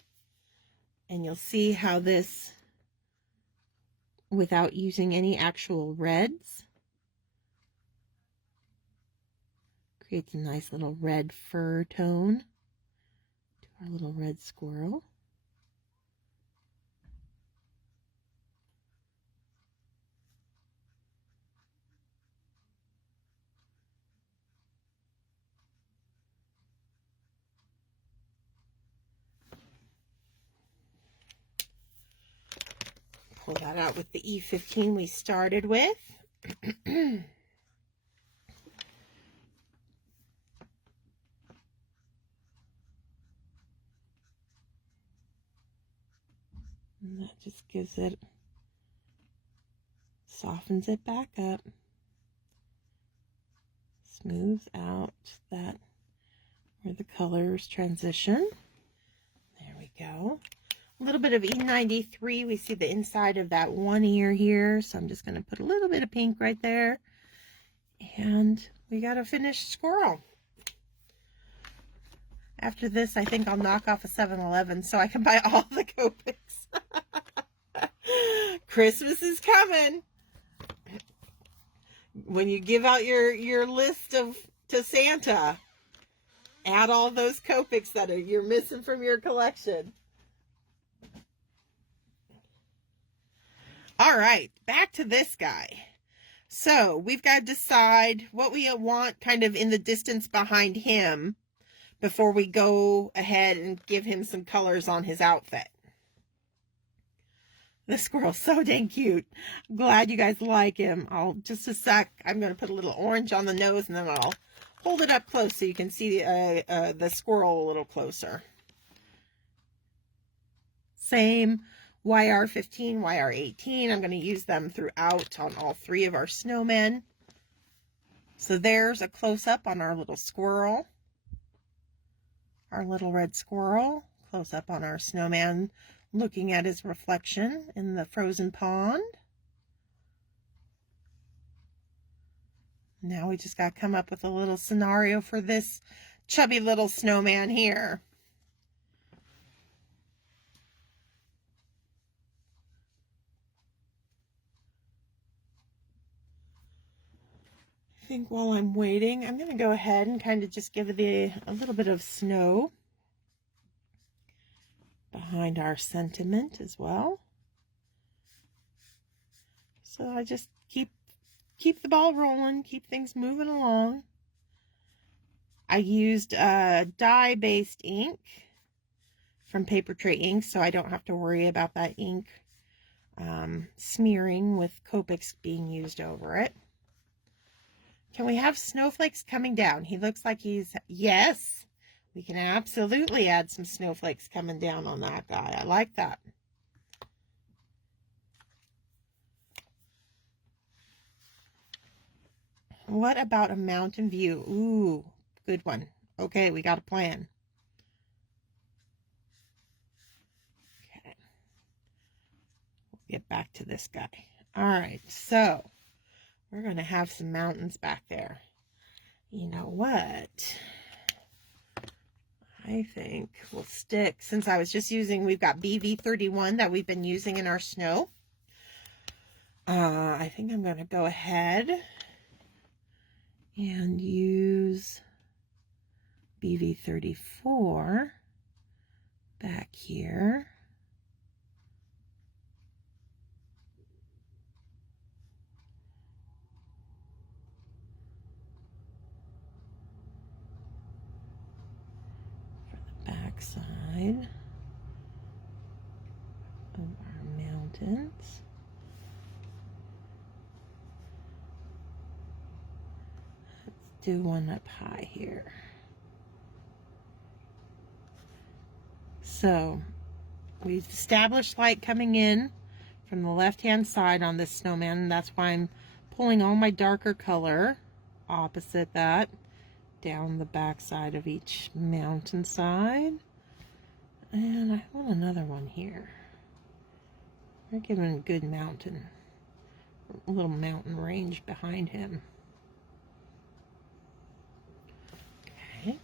And you'll see how this, without using any actual reds, Creates a nice little red fur tone to our little red squirrel. Pull that out with the E15 we started with. And that just gives it, softens it back up, smooths out that where the colors transition. There we go. A little bit of E93. We see the inside of that one ear here, so I'm just going to put a little bit of pink right there. And we got a finished squirrel. After this, I think I'll knock off a 7-Eleven so I can buy all the Copics. Christmas is coming. When you give out your list to Santa, add all those Copics that you're missing from your collection. All right, back to this guy. So we've got to decide what we want kind of in the distance behind him before we go ahead and give him some colors on his outfit. This squirrel's so dang cute. I'm glad you guys like him. Just a sec, I'm going to put a little orange on the nose and then I'll hold it up close so you can see the squirrel a little closer. Same YR15, YR18. I'm going to use them throughout on all three of our snowmen. So there's a close-up on our little squirrel. Our little red squirrel. Close-up on our snowman looking at his reflection in the frozen pond. Now we just got to come up with a little scenario for this chubby little snowman here. I think while I'm waiting, I'm going to go ahead and kind of just give it a little bit of snow behind our sentiment as well. So I just keep the ball rolling, keep things moving along. I used dye-based ink from Paper Tray Ink, so I don't have to worry about that ink smearing with Copics being used over it. Can we have snowflakes coming down? He looks like he's, yes, we can absolutely add some snowflakes coming down on that guy. I like that. What about a mountain view? Ooh, good one. Okay, we got a plan. Okay. We'll get back to this guy. All right, so we're going to have some mountains back there. You know what? I think we'll stick, since I was just using, we've got BV31 that we've been using in our snow. I think I'm going to go ahead and use BV34 back here. Back side of our mountains. Let's do one up high here. So we've established light coming in from the left-hand side on this snowman, and that's why I'm pulling all my darker color opposite that down the back side of each mountainside. And I want another one here. We're giving a good mountain, a little mountain range behind him. Okay.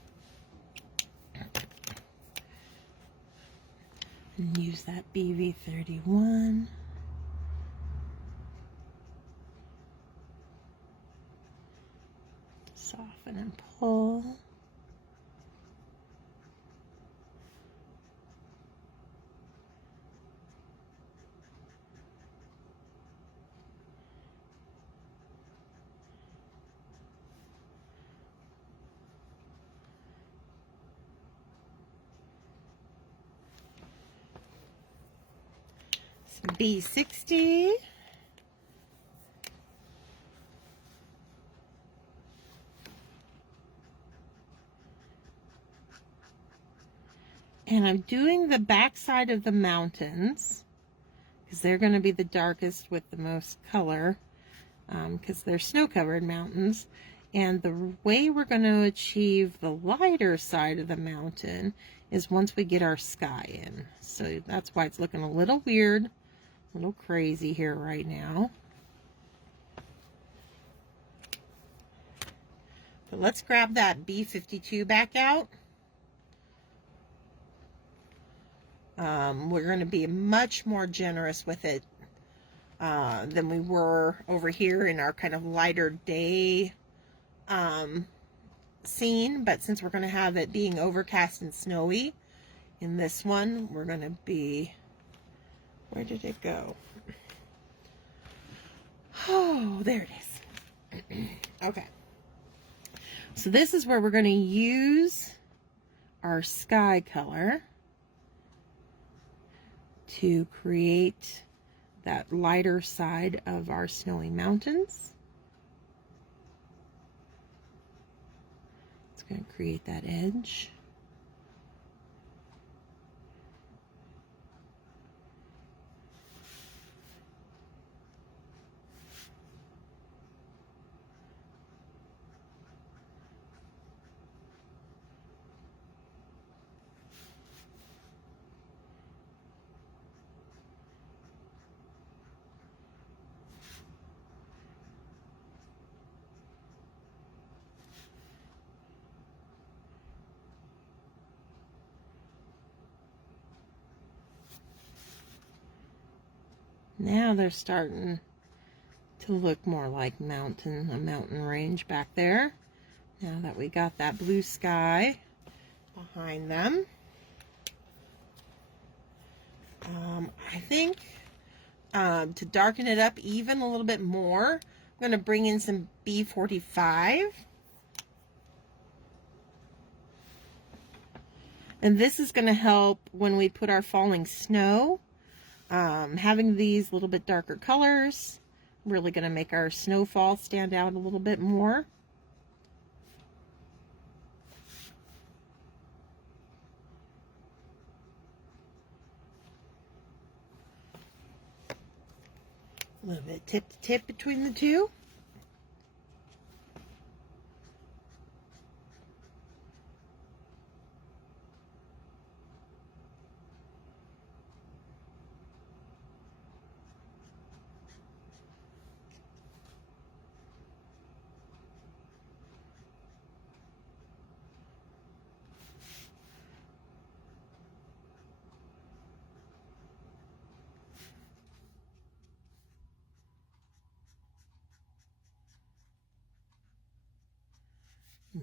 And use that BV31. Soften and pull. B60. And I'm doing the back side of the mountains because they're going to be the darkest with the most color because they're snow-covered mountains. And the way we're going to achieve the lighter side of the mountain is once we get our sky in. So that's why it's looking a little weird, a little crazy here right now. But let's grab that B52 back out. We're going to be much more generous with it than we were over here in our kind of lighter day scene. But since we're going to have it being overcast and snowy in this one, we're going to be, where did it go? Oh, there it is. Okay. So this is where we're going to use our sky color to create that lighter side of our snowy mountains. It's going to create that edge. Now they're starting to look more like a mountain range back there. Now that we got that blue sky behind them. I think to darken it up even a little bit more, I'm going to bring in some B45. And this is going to help when we put our falling snow. Having these little bit darker colors, really going to make our snowfall stand out a little bit more. A little bit tip to tip between the two.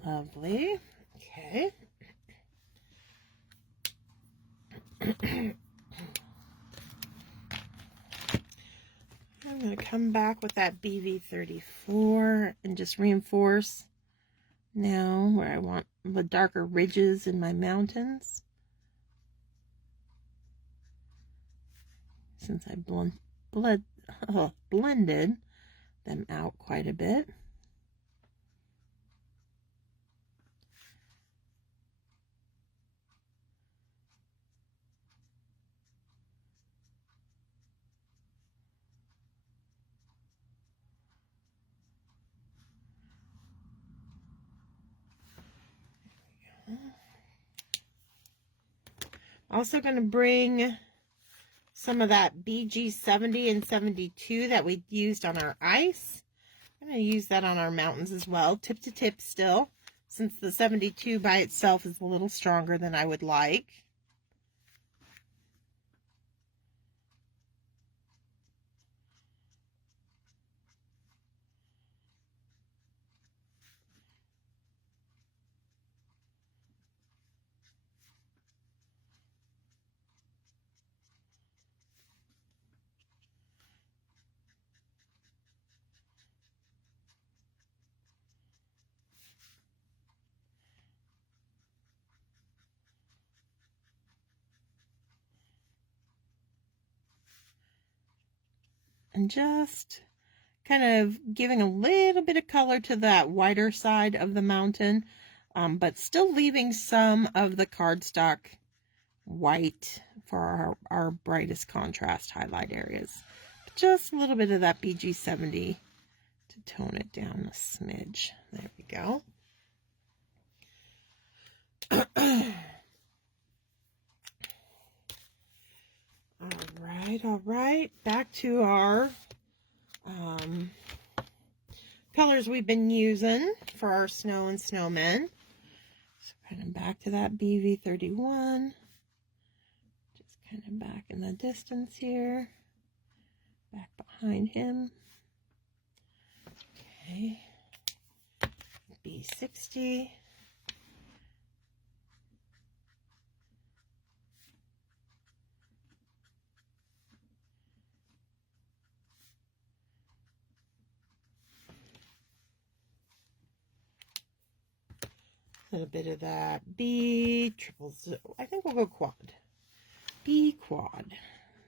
Lovely. Okay. I'm going to come back with that BV34 and just reinforce now where I want the darker ridges in my mountains. Since I blended them out quite a bit. Also going to bring some of that BG70 and 72 that we used on our ice. I'm going to use that on our mountains as well, tip to tip still, since the 72 by itself is a little stronger than I would like. and just kind of giving a little bit of color to that whiter side of the mountain, but still leaving some of the cardstock white for our brightest contrast highlight areas. Just a little bit of that BG70 to tone it down a smidge. There we go. All right. Back to our colors we've been using for our snow and snowmen. So kind of back to that BV31. Just kind of back in the distance here. Back behind him. Okay. B60. A little bit of that B triple zero. I think we'll go quad. B quad.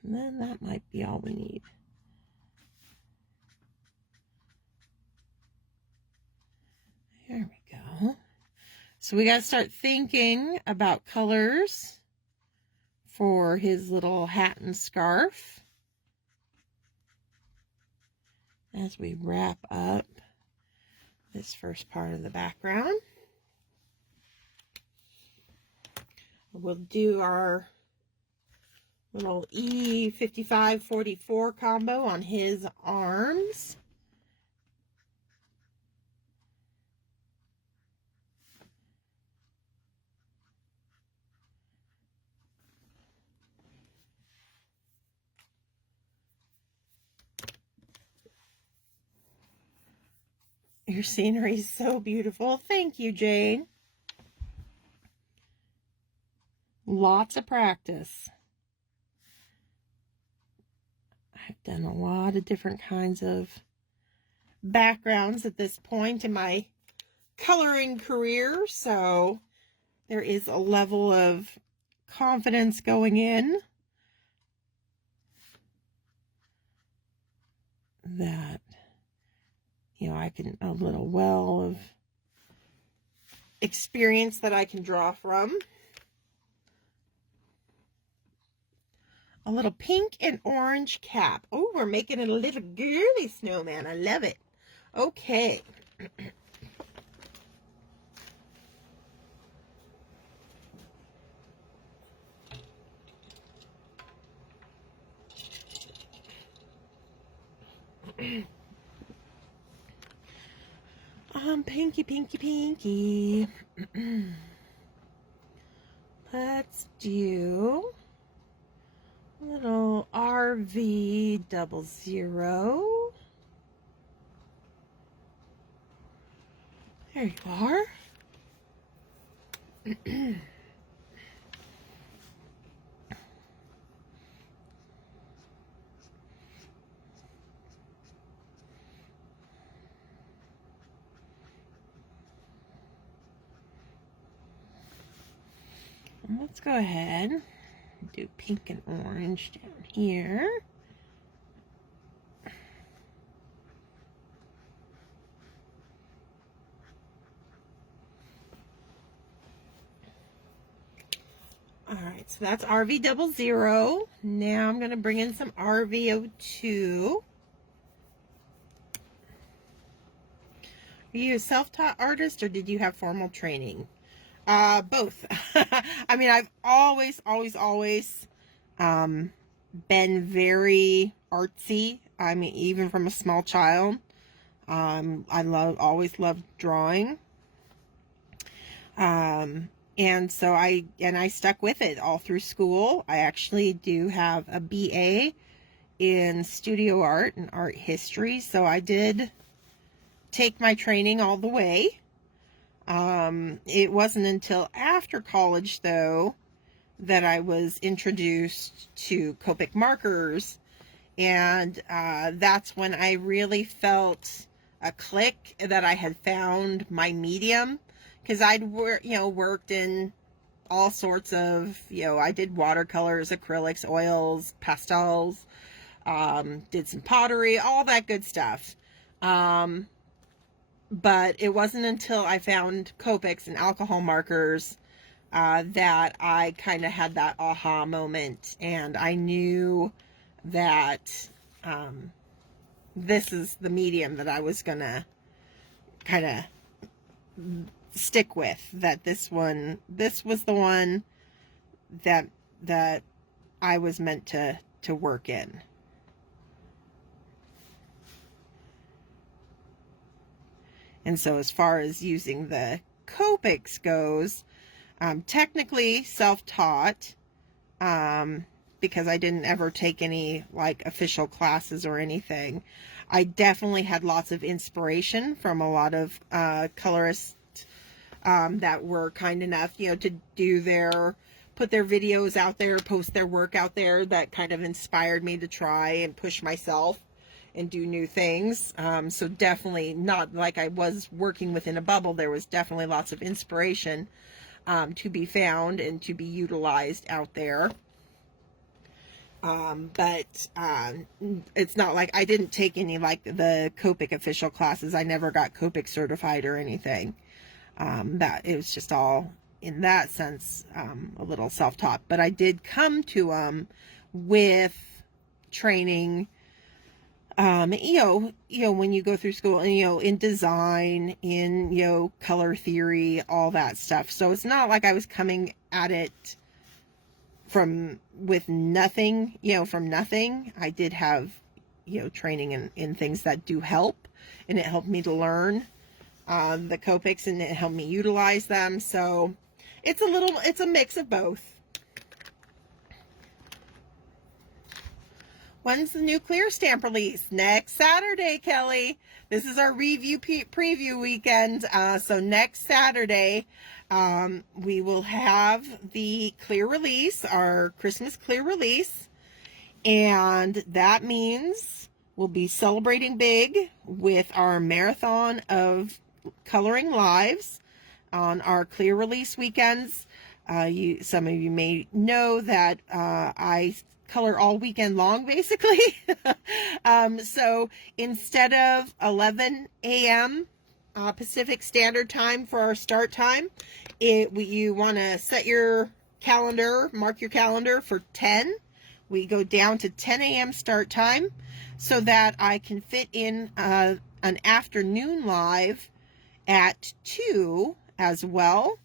And then that might be all we need. There we go. So we got to start thinking about colors for his little hat and scarf as we wrap up this first part of the background. We'll do our little E5544 combo on his arms. Your scenery is so beautiful. Thank you, Jane. Lots of practice. I've done a lot of different kinds of backgrounds at this point in my coloring career, so there is a level of confidence going in that, you know, I can, a little well of experience that I can draw from. A little pink and orange cap. Oh, we're making it a little girly snowman. I love it. Okay. Pinky, pinky, pinky. Let's do a little RV00. There you are. Let's go ahead and do pink and orange down here. All right, so that's RV00. Now I'm going to bring in some RV02. Are you a self-taught artist or did you have formal training? Both. I mean, I've always been very artsy. I mean, even from a small child. I always loved drawing. And so I stuck with it all through school. I actually do have a BA in studio art and art history. So I did take my training all the way. It wasn't until after college, though, that I was introduced to Copic markers, and that's when I really felt a click that I had found my medium, because I'd worked in all sorts of, I did watercolors, acrylics, oils, pastels, did some pottery, all that good stuff. But it wasn't until I found Copics and alcohol markers that I kind of had that aha moment, and I knew that this is the medium that I was gonna kind of stick with. That this was the one that I was meant to work in. And so as far as using the Copics goes, technically self-taught, because I didn't ever take any like official classes or anything. I definitely had lots of inspiration from a lot of colorists that were kind enough, you know, to put their videos out there, post their work out there. That kind of inspired me to try and push myself and do new things. So definitely not like I was working within a bubble. There was definitely lots of inspiration to be found and to be utilized out there. But it's not like I didn't take any like the Copic official classes. I never got Copic certified or anything. That it was just all in that sense a little self-taught. But I did come to with training. You know, when you go through school, and, you know, in design, in, you know, color theory, all that stuff. So it's not like I was coming at it with nothing, you know, from nothing. I did have, you know, training in things that do help, and it helped me to learn the Copics, and it helped me utilize them. So it's a mix of both. When's the new clear stamp release? Next Saturday, Kelly. This is our review preview weekend. So next Saturday, we will have the clear release, our Christmas clear release. And that means we'll be celebrating big with our marathon of coloring lives on our clear release weekends. Some of you may know that I color all weekend long, basically. So instead of 11 a.m. Pacific Standard Time for our start time, you want to set your calendar, mark your calendar for 10. We go down to 10 a.m. start time so that I can fit in an afternoon live at 2 as well.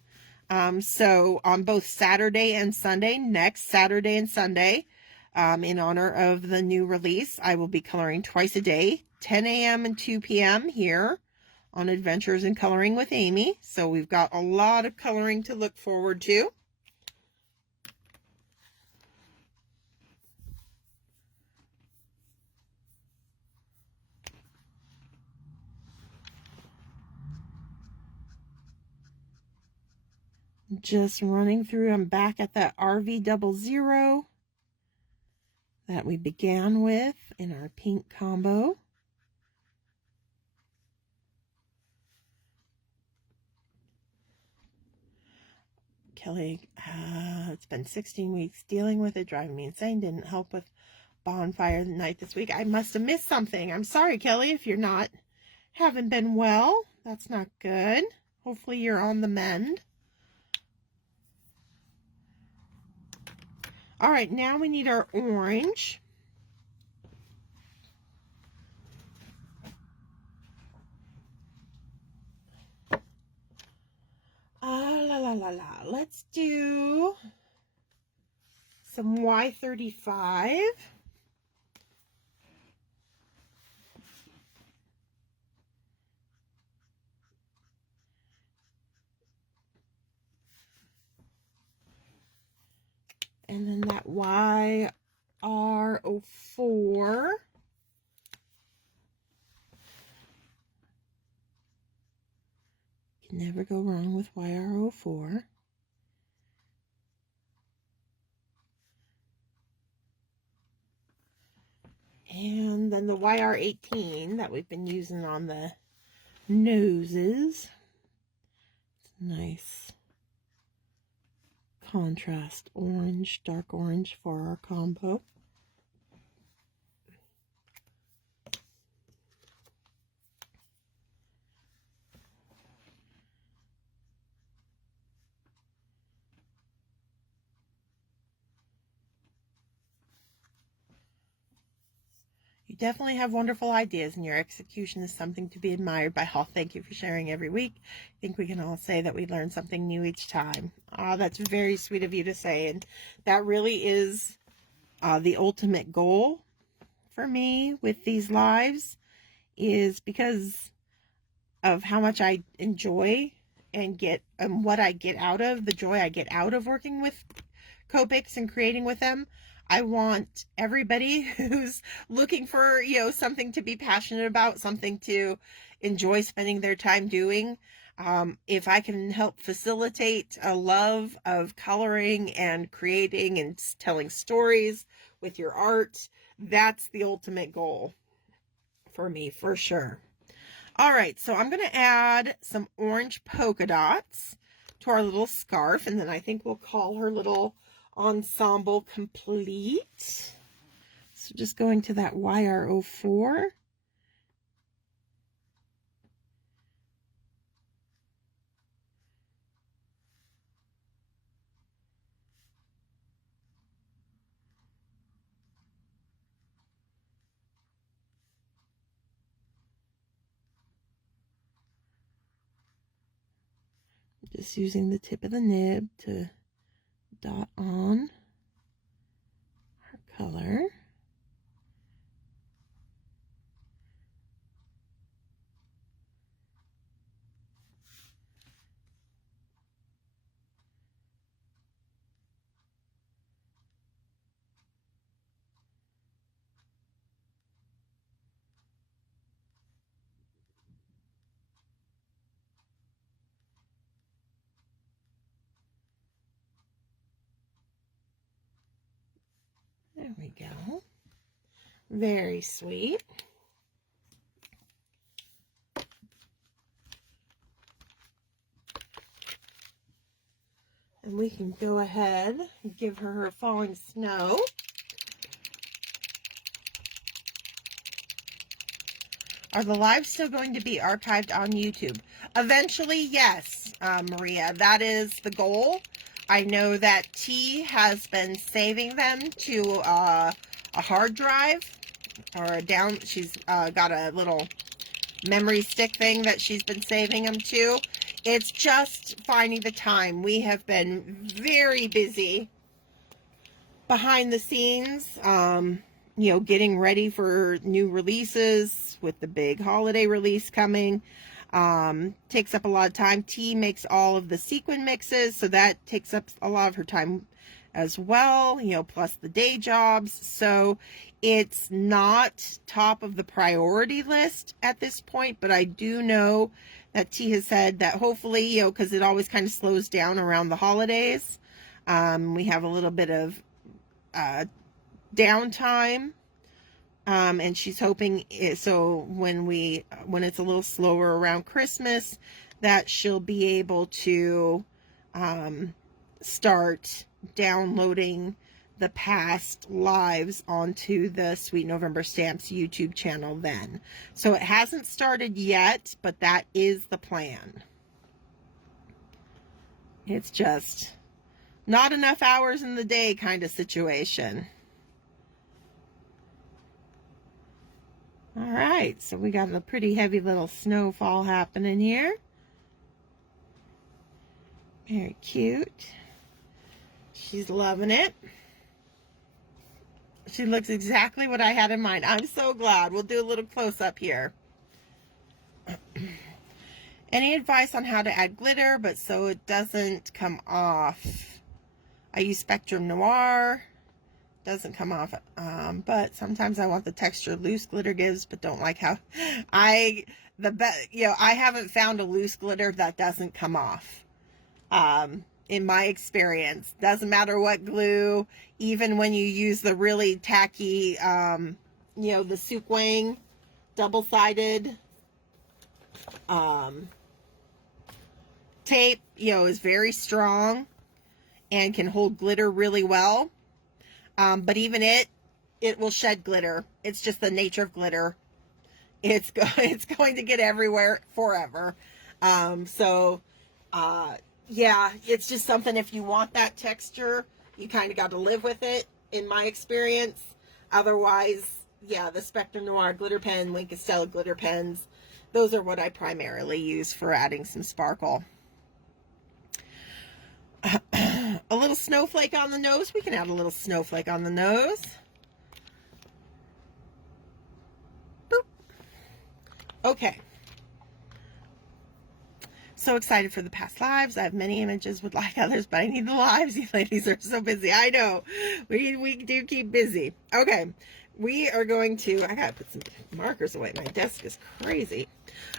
So on both Saturday and Sunday, next Saturday and Sunday, in honor of the new release, I will be coloring twice a day, 10 a.m. and 2 p.m. here on Adventures in Coloring with Amy. So we've got a lot of coloring to look forward to. Just running through, I'm back at that RV00 that we began with in our pink combo. Kelly, it's been 16 weeks dealing with it, driving me insane. Didn't help with bonfire night this week. I must have missed something. I'm sorry, Kelly, if you're haven't been well. That's not good. Hopefully you're on the mend. All right, now we need our orange. Let's do some Y35. And then that YR04. Can never go wrong with YR04. And then the YR18 that we've been using on the noses. It's nice contrast orange, dark orange for our combo. You definitely have wonderful ideas, and your execution is something to be admired by all. Thank you for sharing every week. I think we can all say that we learn something new each time. That's very sweet of you to say, and that really is the ultimate goal for me with these lives, is because of how much I enjoy and get what I get out of, the joy I get out of working with Copics and creating with them. I want everybody who's looking for, something to be passionate about, something to enjoy spending their time doing. If I can help facilitate a love of coloring and creating and telling stories with your art, that's the ultimate goal for me, for sure. All right, so I'm going to add some orange polka dots to our little scarf, and then I think we'll call her little ensemble complete. So just going to that YR04. Just using the tip of the nib to dot on our color. There we go. Very sweet. And we can go ahead and give her falling snow. Are the lives still going to be archived on YouTube? Eventually, yes, Maria. That is the goal. I know that T has been saving them to a hard drive or a down. She's got a little memory stick thing that she's been saving them to. It's just finding the time. We have been very busy behind the scenes, getting ready for new releases with the big holiday release coming. Takes up a lot of time. T makes all of the sequin mixes, so that takes up a lot of her time as well, plus the day jobs. So it's not top of the priority list at this point, but I do know that T has said that hopefully, because it always kind of slows down around the holidays. We have a little bit of downtime, and she's hoping so when it's a little slower around Christmas, that she'll be able to start downloading the past lives onto the Sweet November Stamps YouTube channel then. So it hasn't started yet, but that is the plan. It's just not enough hours in the day kind of situation. All right, so we got a pretty heavy little snowfall happening here. Very cute. She's loving it. She looks exactly what I had in mind. I'm so glad. We'll do a little close-up here. Any advice on how to add glitter, but so it doesn't come off? I use Spectrum Noir. Doesn't come off, but sometimes I want the texture loose glitter gives, but don't like how I haven't found a loose glitter that doesn't come off. In my experience, doesn't matter what glue, even when you use the really tacky, the Souk Wang double-sided tape, is very strong and can hold glitter really well. But even it will shed glitter. It's just the nature of glitter. It's going to get everywhere forever. Yeah, it's just something, if you want that texture, you kind of got to live with it, in my experience. Otherwise, Yeah, the Spectrum Noir glitter pen, Wink of Stella glitter pens. Those are what I primarily use for adding some sparkle. A little snowflake on the nose. We can add a little snowflake on the nose. Boop. Okay. So excited for the past lives. I have many images, would like others, but I need the lives. You ladies are so busy. I know. We do keep busy. Okay. We are going to, I gotta put some markers away. My desk is crazy.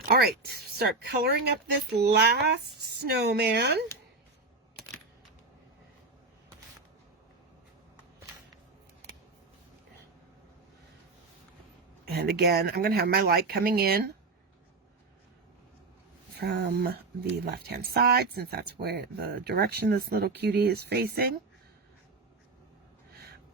All right. Start coloring up this last snowman. And again, I'm going to have my light coming in from the left-hand side, since that's where the direction this little cutie is facing.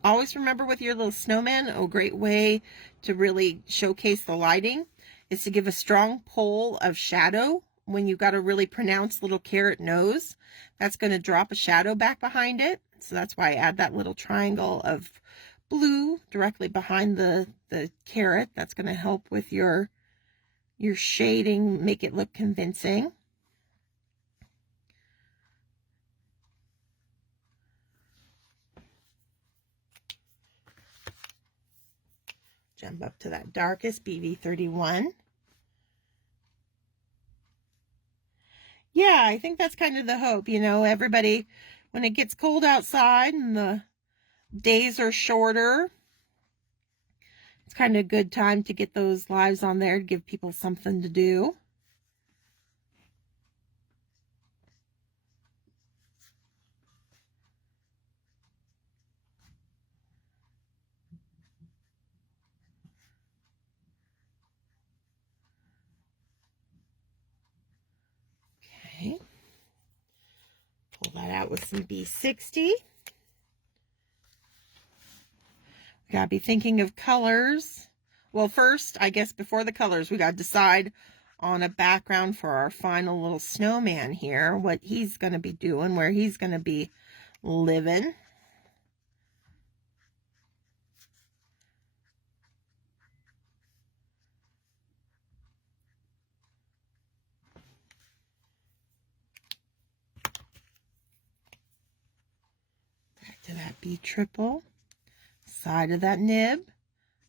Always remember with your little snowman, a great way to really showcase the lighting is to give a strong pull of shadow when you've got a really pronounced little carrot nose. That's going to drop a shadow back behind it. So that's why I add that little triangle of blue directly behind the carrot. That's going to help with your shading, make it look convincing. Jump up to that darkest BV31. Yeah, I think that's kind of the hope, you know, everybody, when it gets cold outside and the days are shorter, it's kind of a good time to get those lives on there to give people something to do. Okay. Pull that out with some B60. We gotta be thinking of colors. Well, first, I guess before the colors, we gotta decide on a background for our final little snowman here, what he's gonna be doing, where he's gonna be living. Back to that B triple. Side of that nib.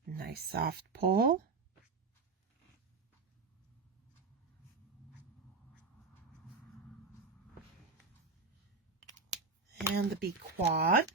Nice soft pull. And the B quad.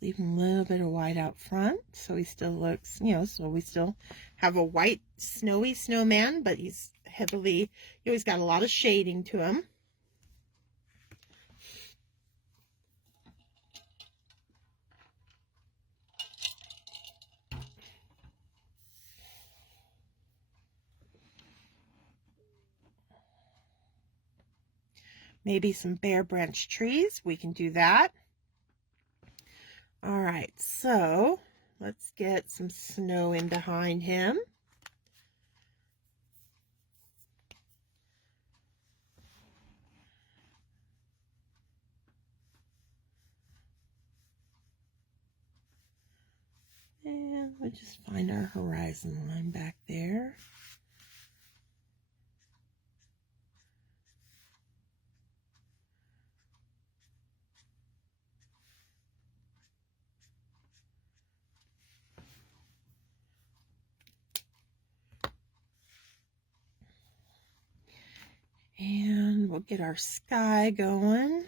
Leaving a little bit of white out front so he still looks, you know, so we still have a white snowy snowman, but he's heavily, he always got a lot of shading to him. Maybe some bare branch trees, we can do that. All right, so let's get some snow in behind him. And we'll just find our horizon line back there. And we'll get our sky going.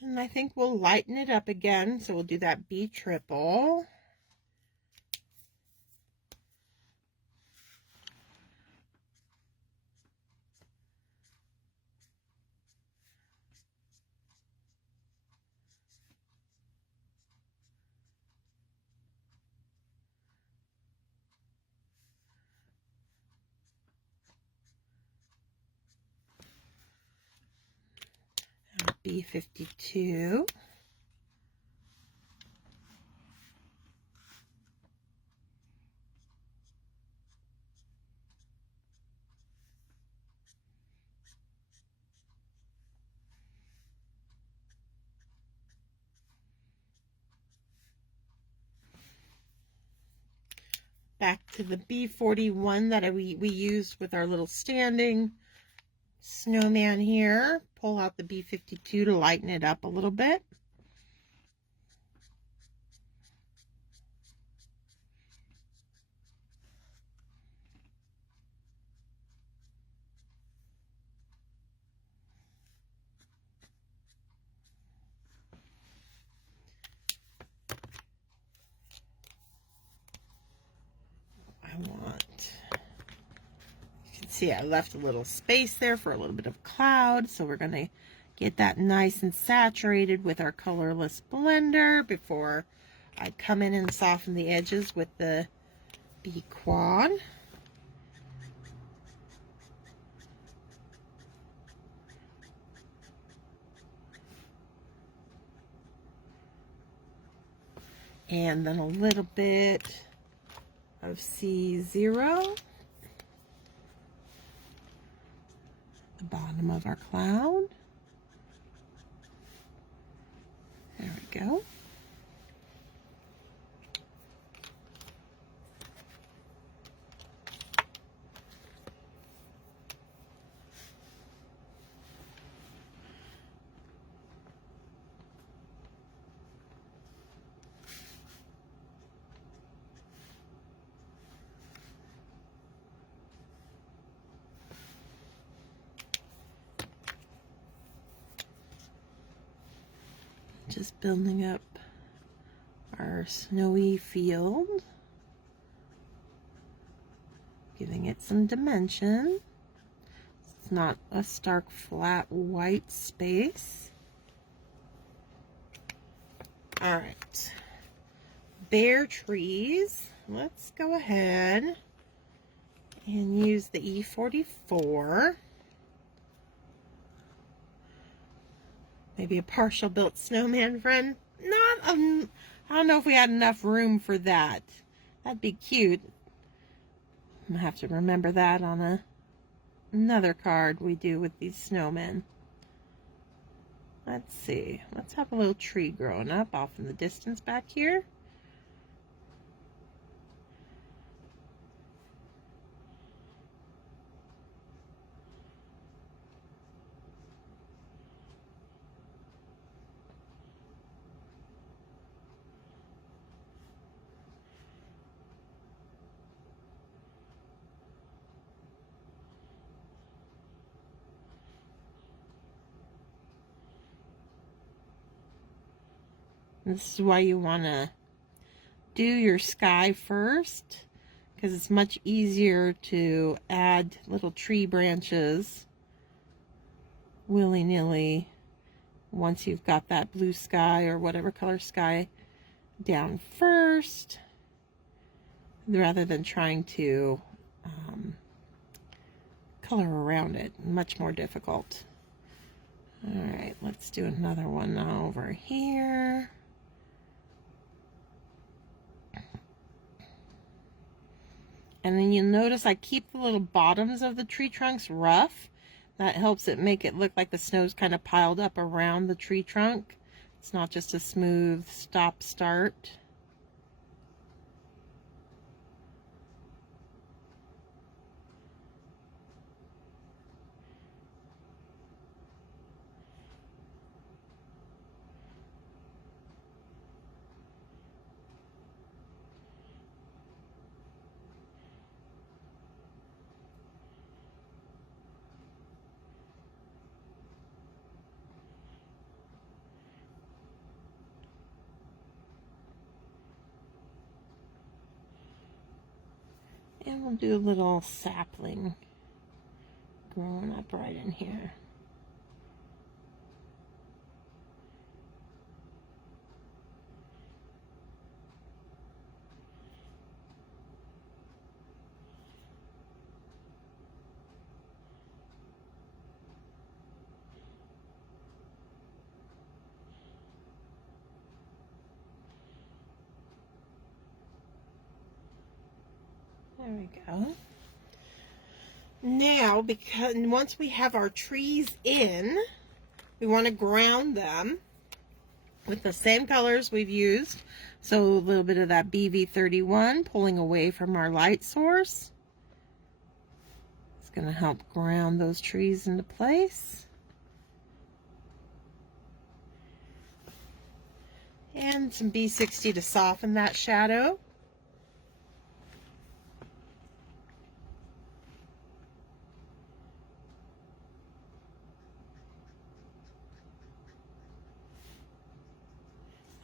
And I think we'll lighten it up again. So we'll do that B triple. B52. Back to the B41 that we used with our little standing snowman here. Pull out the B52 to lighten it up a little bit. You can see I left a little space there for a little bit of cloud, so we're going to get that nice and saturated with our colorless blender before I come in and soften the edges with the B quad. And then a little bit of C0, the bottom of our cloud. There we go. Just building up our snowy field, giving it some dimension. It's not a stark flat white space. All right, bare trees. Let's go ahead and use the E44. Maybe a partial built snowman friend. Not, I don't know if we had enough room for that. That'd be cute. I'm gonna have to remember that on another card we do with these snowmen. Let's see. Let's have a little tree growing up off in the distance back here. This is why you want to do your sky first, because it's much easier to add little tree branches willy-nilly once you've got that blue sky or whatever color sky down first, rather than trying to color around it. Much more difficult. All right, let's do another one now over here. And then you'll notice I keep the little bottoms of the tree trunks rough. That helps it make it look like the snow's kind of piled up around the tree trunk. It's not just a smooth stop-start. And we'll do a little sapling growing up right in here. There we go. Now, because once we have our trees in, we want to ground them. with the same colors we've used. So a little bit of that BV31 pulling away from our light source. It's going to help ground those trees into place. And some B60 to soften that shadow.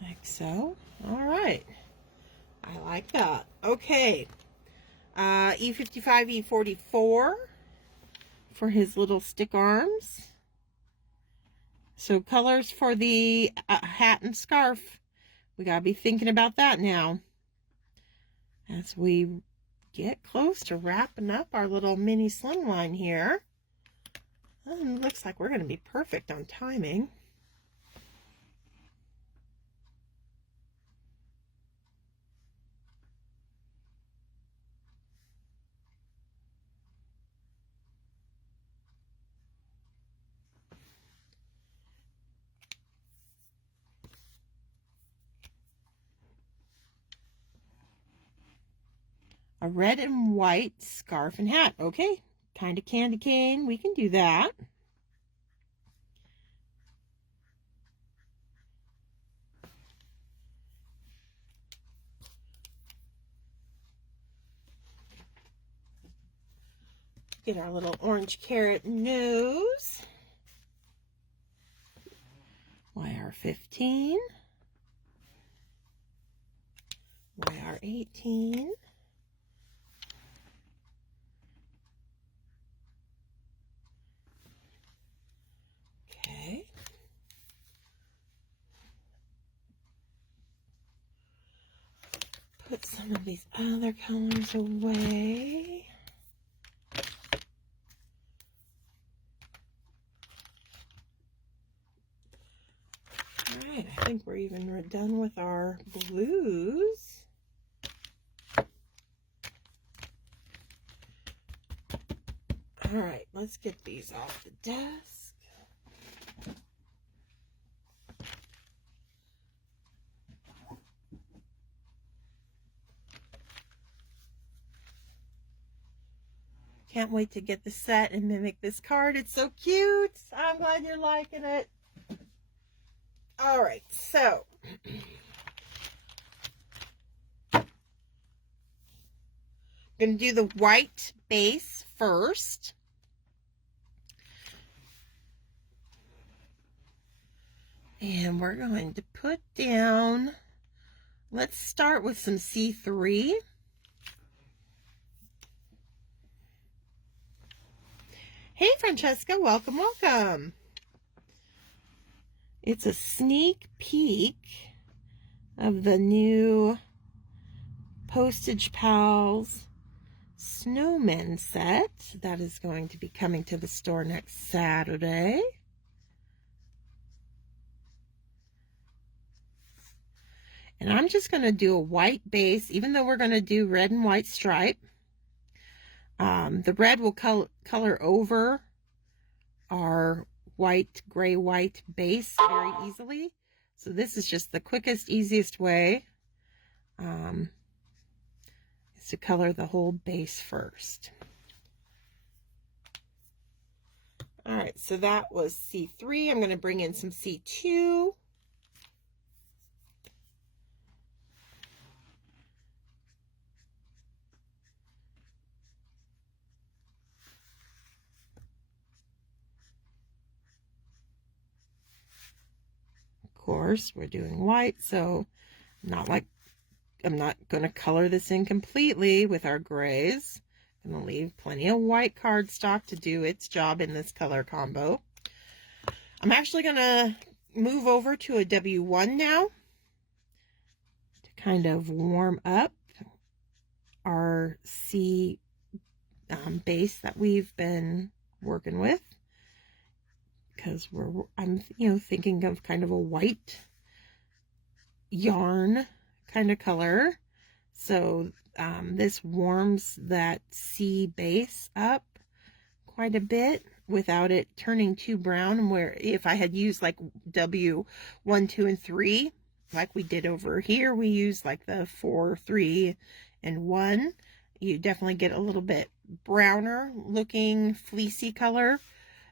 Like so. All right. I like that. Okay. E55, E44 for his little stick arms. So colors for the hat and scarf. We gotta be thinking about that now as we get close to wrapping up our little mini slimline here. Looks like we're gonna be perfect on timing. A red and white scarf and hat. Okay, kind of candy cane. We can do that. Get our little orange carrot nose. YR15. YR18. Okay. Put some of these other colors away. Alright, I think we're even done with our blues. Alright, let's get these off the desk. Can't wait to get the set and mimic this card. It's so cute. I'm glad you're liking it. All right, so I'm going to do the white base first. And we're going to put down, let's start with some C3. Hey, Francesca, welcome, welcome. It's a sneak peek of the new Postage Pals Snowmen set that is going to be coming to the store next Saturday. And I'm just going to do a white base, even though we're going to do red and white stripe. The red will color over our white, gray, white base very easily. So this is just the quickest, easiest way is to color the whole base first. All right, so that was C3. I'm going to bring in some C2. Course, we're doing white, so I'm not going to color this in completely with our grays. I'm going to leave plenty of white cardstock to do its job in this color combo. I'm actually going to move over to a W1 now to kind of warm up our C base that we've been working with. Because I'm thinking of kind of a white yarn kind of color. So this warms that C base up quite a bit. without it turning too brown, where if I had used like W1, 2, and 3, like we did over here, we used like the 4, 3, and 1, you definitely get a little bit browner looking fleecy color.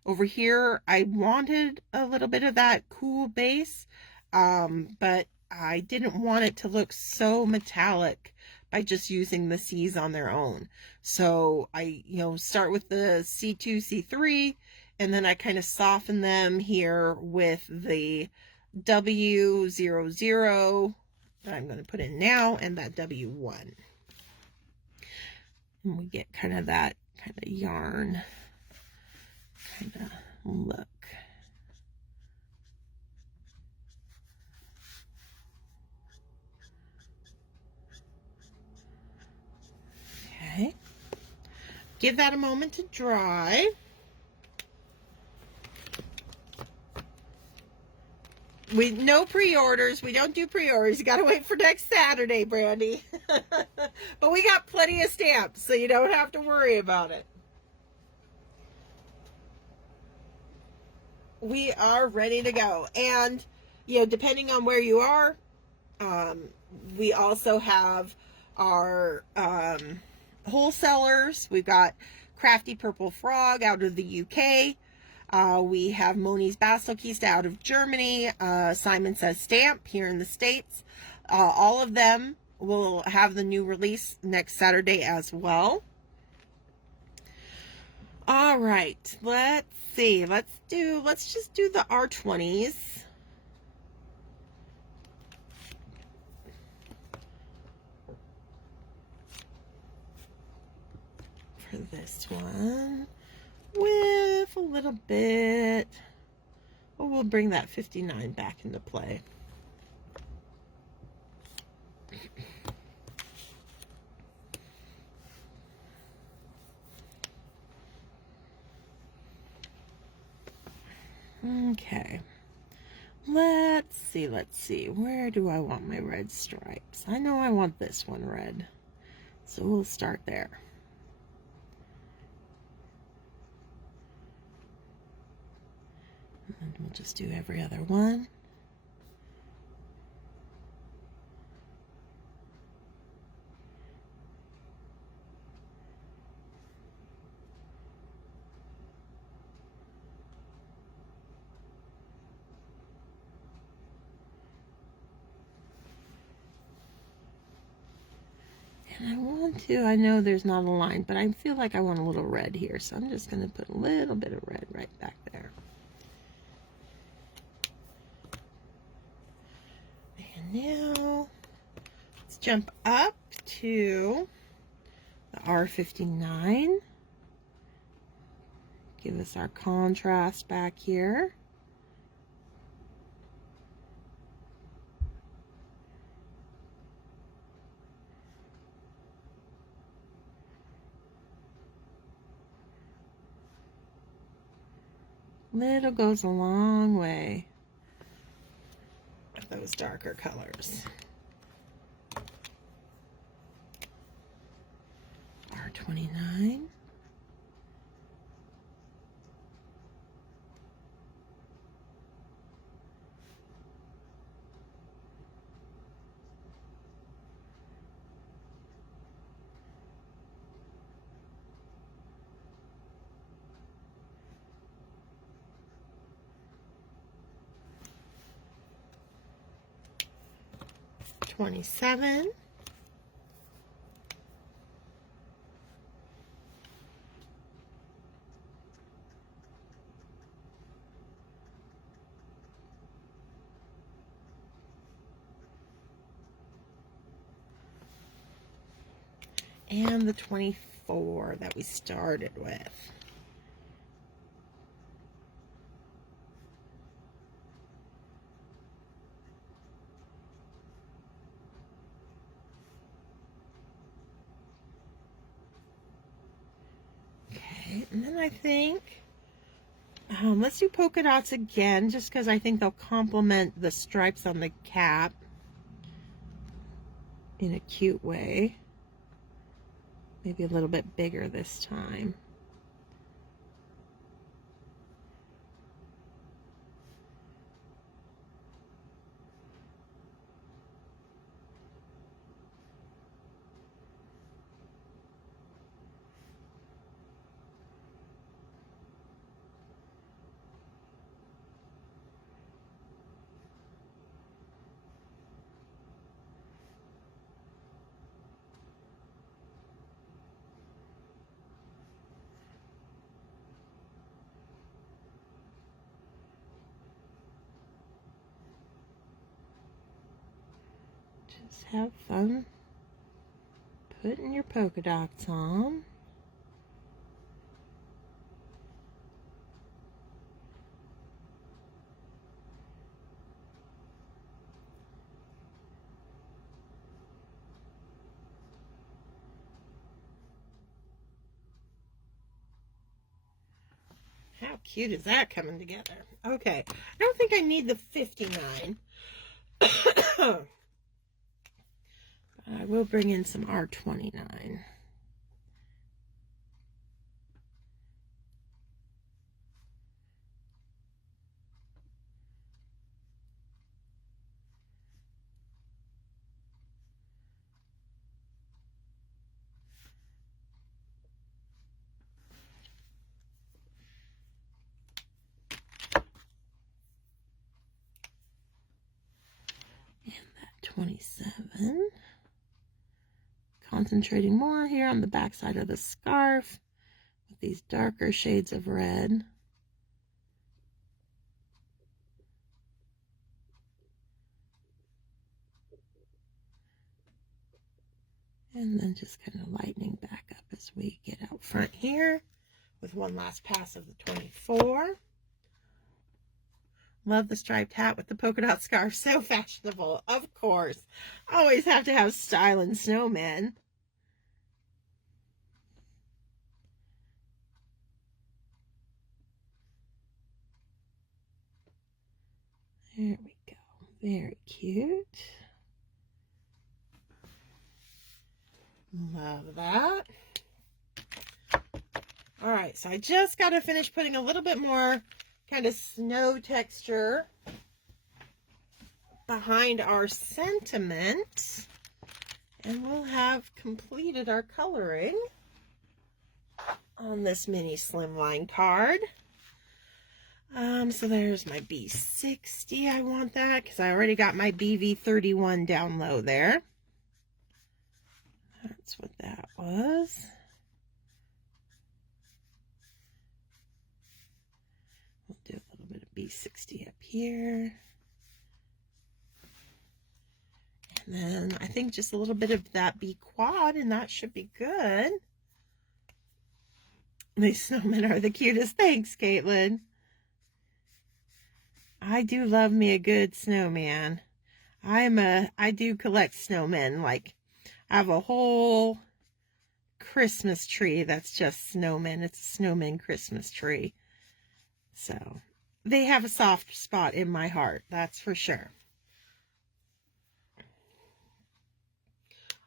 Over here, I wanted a little bit of that cool base, but I didn't want it to look so metallic by just using the C's on their own. So I, start with the C2, C3, and then I kind of soften them here with the W00 that I'm going to put in now, and that W1. And we get kind of that kind of yarn kind of look. Okay. Give that a moment to dry. No pre-orders. We don't do pre-orders. You gotta wait for next Saturday, Brandy. But we got plenty of stamps, so you don't have to worry about it. We are ready to go. And, depending on where you are, we also have our wholesalers. We've got Crafty Purple Frog out of the UK. We have Moni's Bastelkiste out of Germany. Simon Says Stamp here in the States. All of them will have the new release next Saturday as well. All right, let's see. Let's just do the R20s. For this one, with a little bit, well, we'll bring that 59 back into play. Okay, let's see, where do I want my red stripes? I know I want this one red, so we'll start there. And we'll just do every other one. I know there's not a line, but I feel like I want a little red here, so I'm just going to put a little bit of red right back there. And now let's jump up to the R59. Give us our contrast back here. Little goes a long way with those darker colors. R29. $27. And the 24 that we started with. And then I think, let's do polka dots again, just because I think they'll complement the stripes on the cap in a cute way. Maybe a little bit bigger this time. Just have fun putting your polka dots on. How cute is that coming together? Okay, I don't think I need the 59. I will bring in some R29. And that 27. Concentrating more here on the back side of the scarf with these darker shades of red. And then just kind of lightening back up as we get out front here with one last pass of the 24. Love the striped hat with the polka dot scarf. So fashionable, of course. Always have to have style in snowmen. There we go. Very cute. Love that. All right, so I just got to finish putting a little bit more kind of snow texture behind our sentiment, and we'll have completed our coloring on this mini slimline card. So there's my B60. I want that because I already got my BV31 down low there. That's what that was. We'll do a little bit of B60 up here. And then I think just a little bit of that B quad, and that should be good. These snowmen are the cutest. Thanks, Caitlin. I do love me a good snowman. I do collect snowmen. Like, I have a whole Christmas tree that's just snowmen. It's a snowman Christmas tree. So, they have a soft spot in my heart, that's for sure.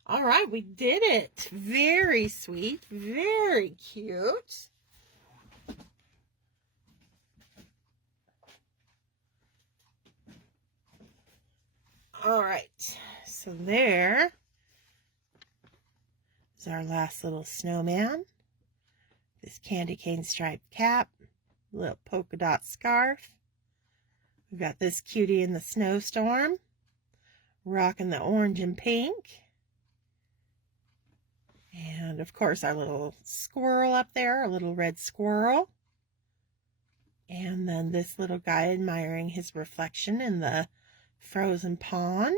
All right, we did it. Very sweet, very cute. All right, so there is our last little snowman. This candy cane striped cap, little polka dot scarf. We've got this cutie in the snowstorm, rocking the orange and pink. And of course our little squirrel up there, our little red squirrel. And then this little guy admiring his reflection in the frozen pond.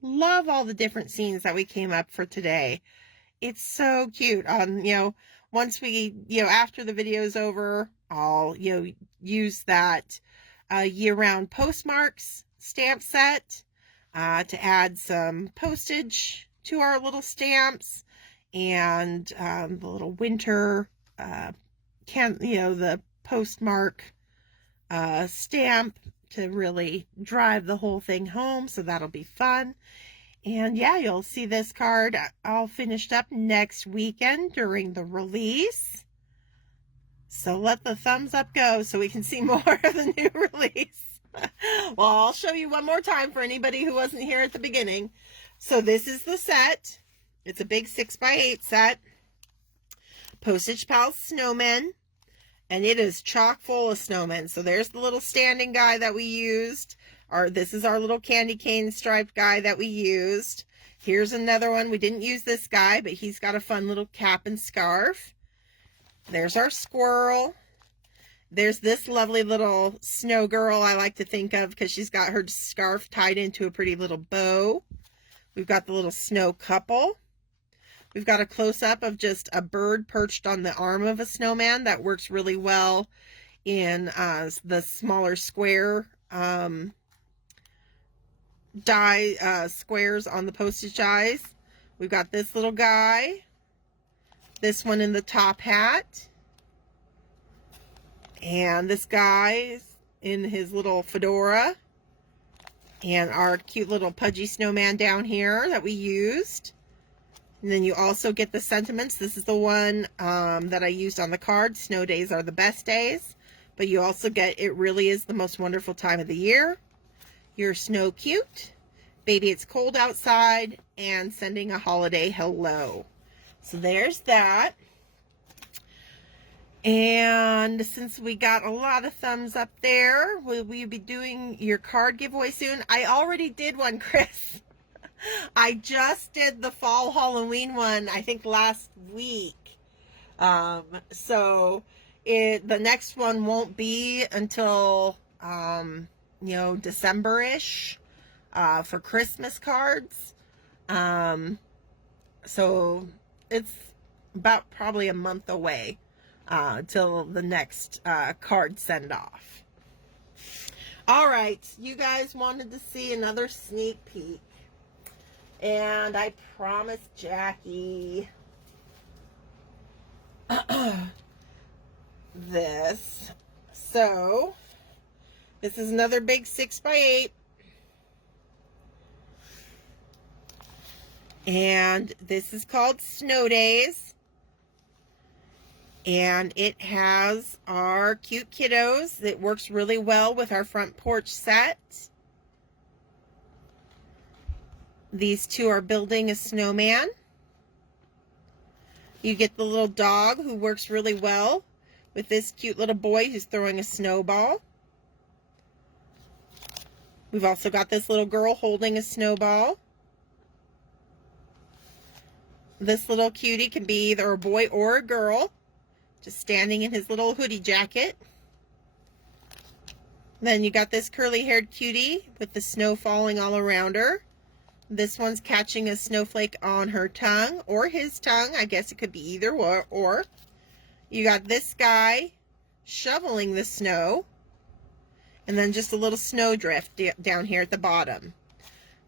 Love all the different scenes that we came up for today. It's so cute. Once we, after the video is over, I'll, use that year-round postmarks stamp set to add some postage to our little stamps, and the little winter the postmark stamp to really drive the whole thing home. So that'll be fun. And yeah, you'll see this card all finished up next weekend during the release. So let the thumbs up go so we can see more of the new release. Well, I'll show you one more time for anybody who wasn't here at the beginning. So this is the set. It's a big 6x8 set. Postage Pals Snowmen. And it is chock full of snowmen. So there's the little standing guy that we used. This is our little candy cane striped guy that we used. Here's another one. We didn't use this guy, but he's got a fun little cap and scarf. There's our squirrel. There's this lovely little snow girl I like to think of because she's got her scarf tied into a pretty little bow We've got the little snow couple. We've got a close-up of just a bird perched on the arm of a snowman. That works really well in the smaller square die squares on the postage dies. We've got this little guy. This one in the top hat. And this guy in his little fedora. And our cute little pudgy snowman down here that we used. And then you also get the sentiments. This is the one that I used on the card. Snow days are the best days. But you also get, it really is the most wonderful time of the year. You're snow cute. Baby, it's cold outside. And sending a holiday hello. So there's that. And since we got a lot of thumbs up there, will we be doing your card giveaway soon? I already did one, Chris. I just did the fall Halloween one, I think last week. So the next one won't be until, you know, December-ish, for Christmas cards. So it's about probably a month away, till the next, card send off. All right. You guys wanted to see another sneak peek. And I promised Jackie this. So, this is another big 6x8. And this is called Snow Days. And it has our cute kiddos. It works really well with our front porch set. These two are building a snowman. You get the little dog who works really well with this cute little boy who's throwing a snowball. We've also got this little girl holding a snowball. This little cutie can be either a boy or a girl, just standing in his little hoodie jacket. Then you got this curly-haired cutie with the snow falling all around her. This one's catching a snowflake on her tongue, or his tongue. I guess it could be either or. You got this guy shoveling the snow, and then just a little snowdrift down here at the bottom.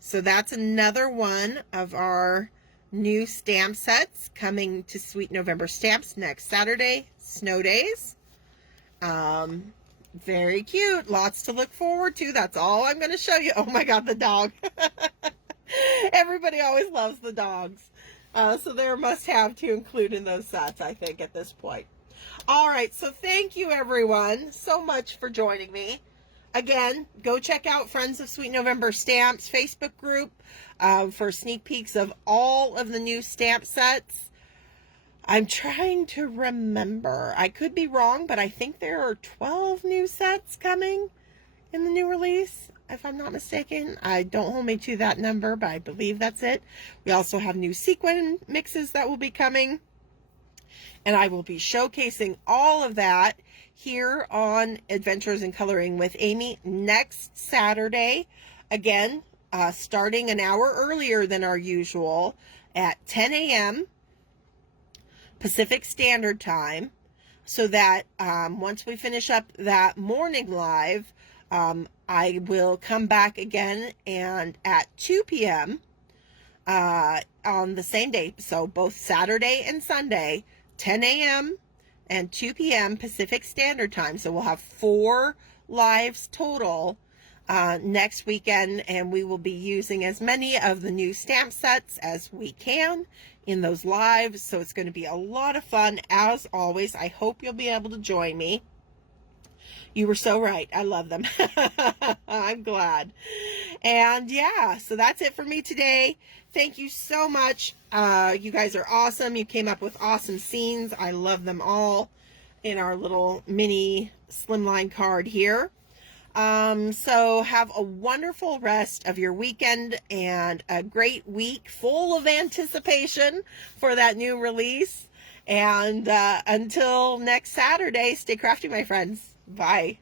So that's another one of our new stamp sets coming to Sweet November Stamps next Saturday, Snow Days. Very cute. Lots to look forward to. That's all I'm going to show you. Oh my God, the dog. Everybody always loves the dogs. So they're a must-have to include in those sets, I think, at this point. All right, so thank you, everyone, so much for joining me. Again, go check out Friends of Sweet November Stamps Facebook group for sneak peeks of all of the new stamp sets. I'm trying to remember. I could be wrong, but I think there are 12 new sets coming in the new release, if I'm not mistaken. Don't hold me to that number, but I believe that's it. We also have new sequin mixes that will be coming. And I will be showcasing all of that here on Adventures in Coloring with Amy next Saturday. Again, starting an hour earlier than our usual at 10 a.m. Pacific Standard Time, so that once we finish up that morning live, I will come back again and at 2 p.m. On the same day. So both Saturday and Sunday, 10 a.m. and 2 p.m. Pacific Standard Time. So we'll have 4 lives total next weekend, and we will be using as many of the new stamp sets as we can in those lives. So it's going to be a lot of fun as always. I hope you'll be able to join me. You were so right. I love them. I'm glad. And yeah, so that's it for me today. Thank you so much. You guys are awesome. You came up with awesome scenes. I love them all in our little mini slimline card here. So have a wonderful rest of your weekend and a great week full of anticipation for that new release. And until next Saturday, stay crafty, my friends. Bye.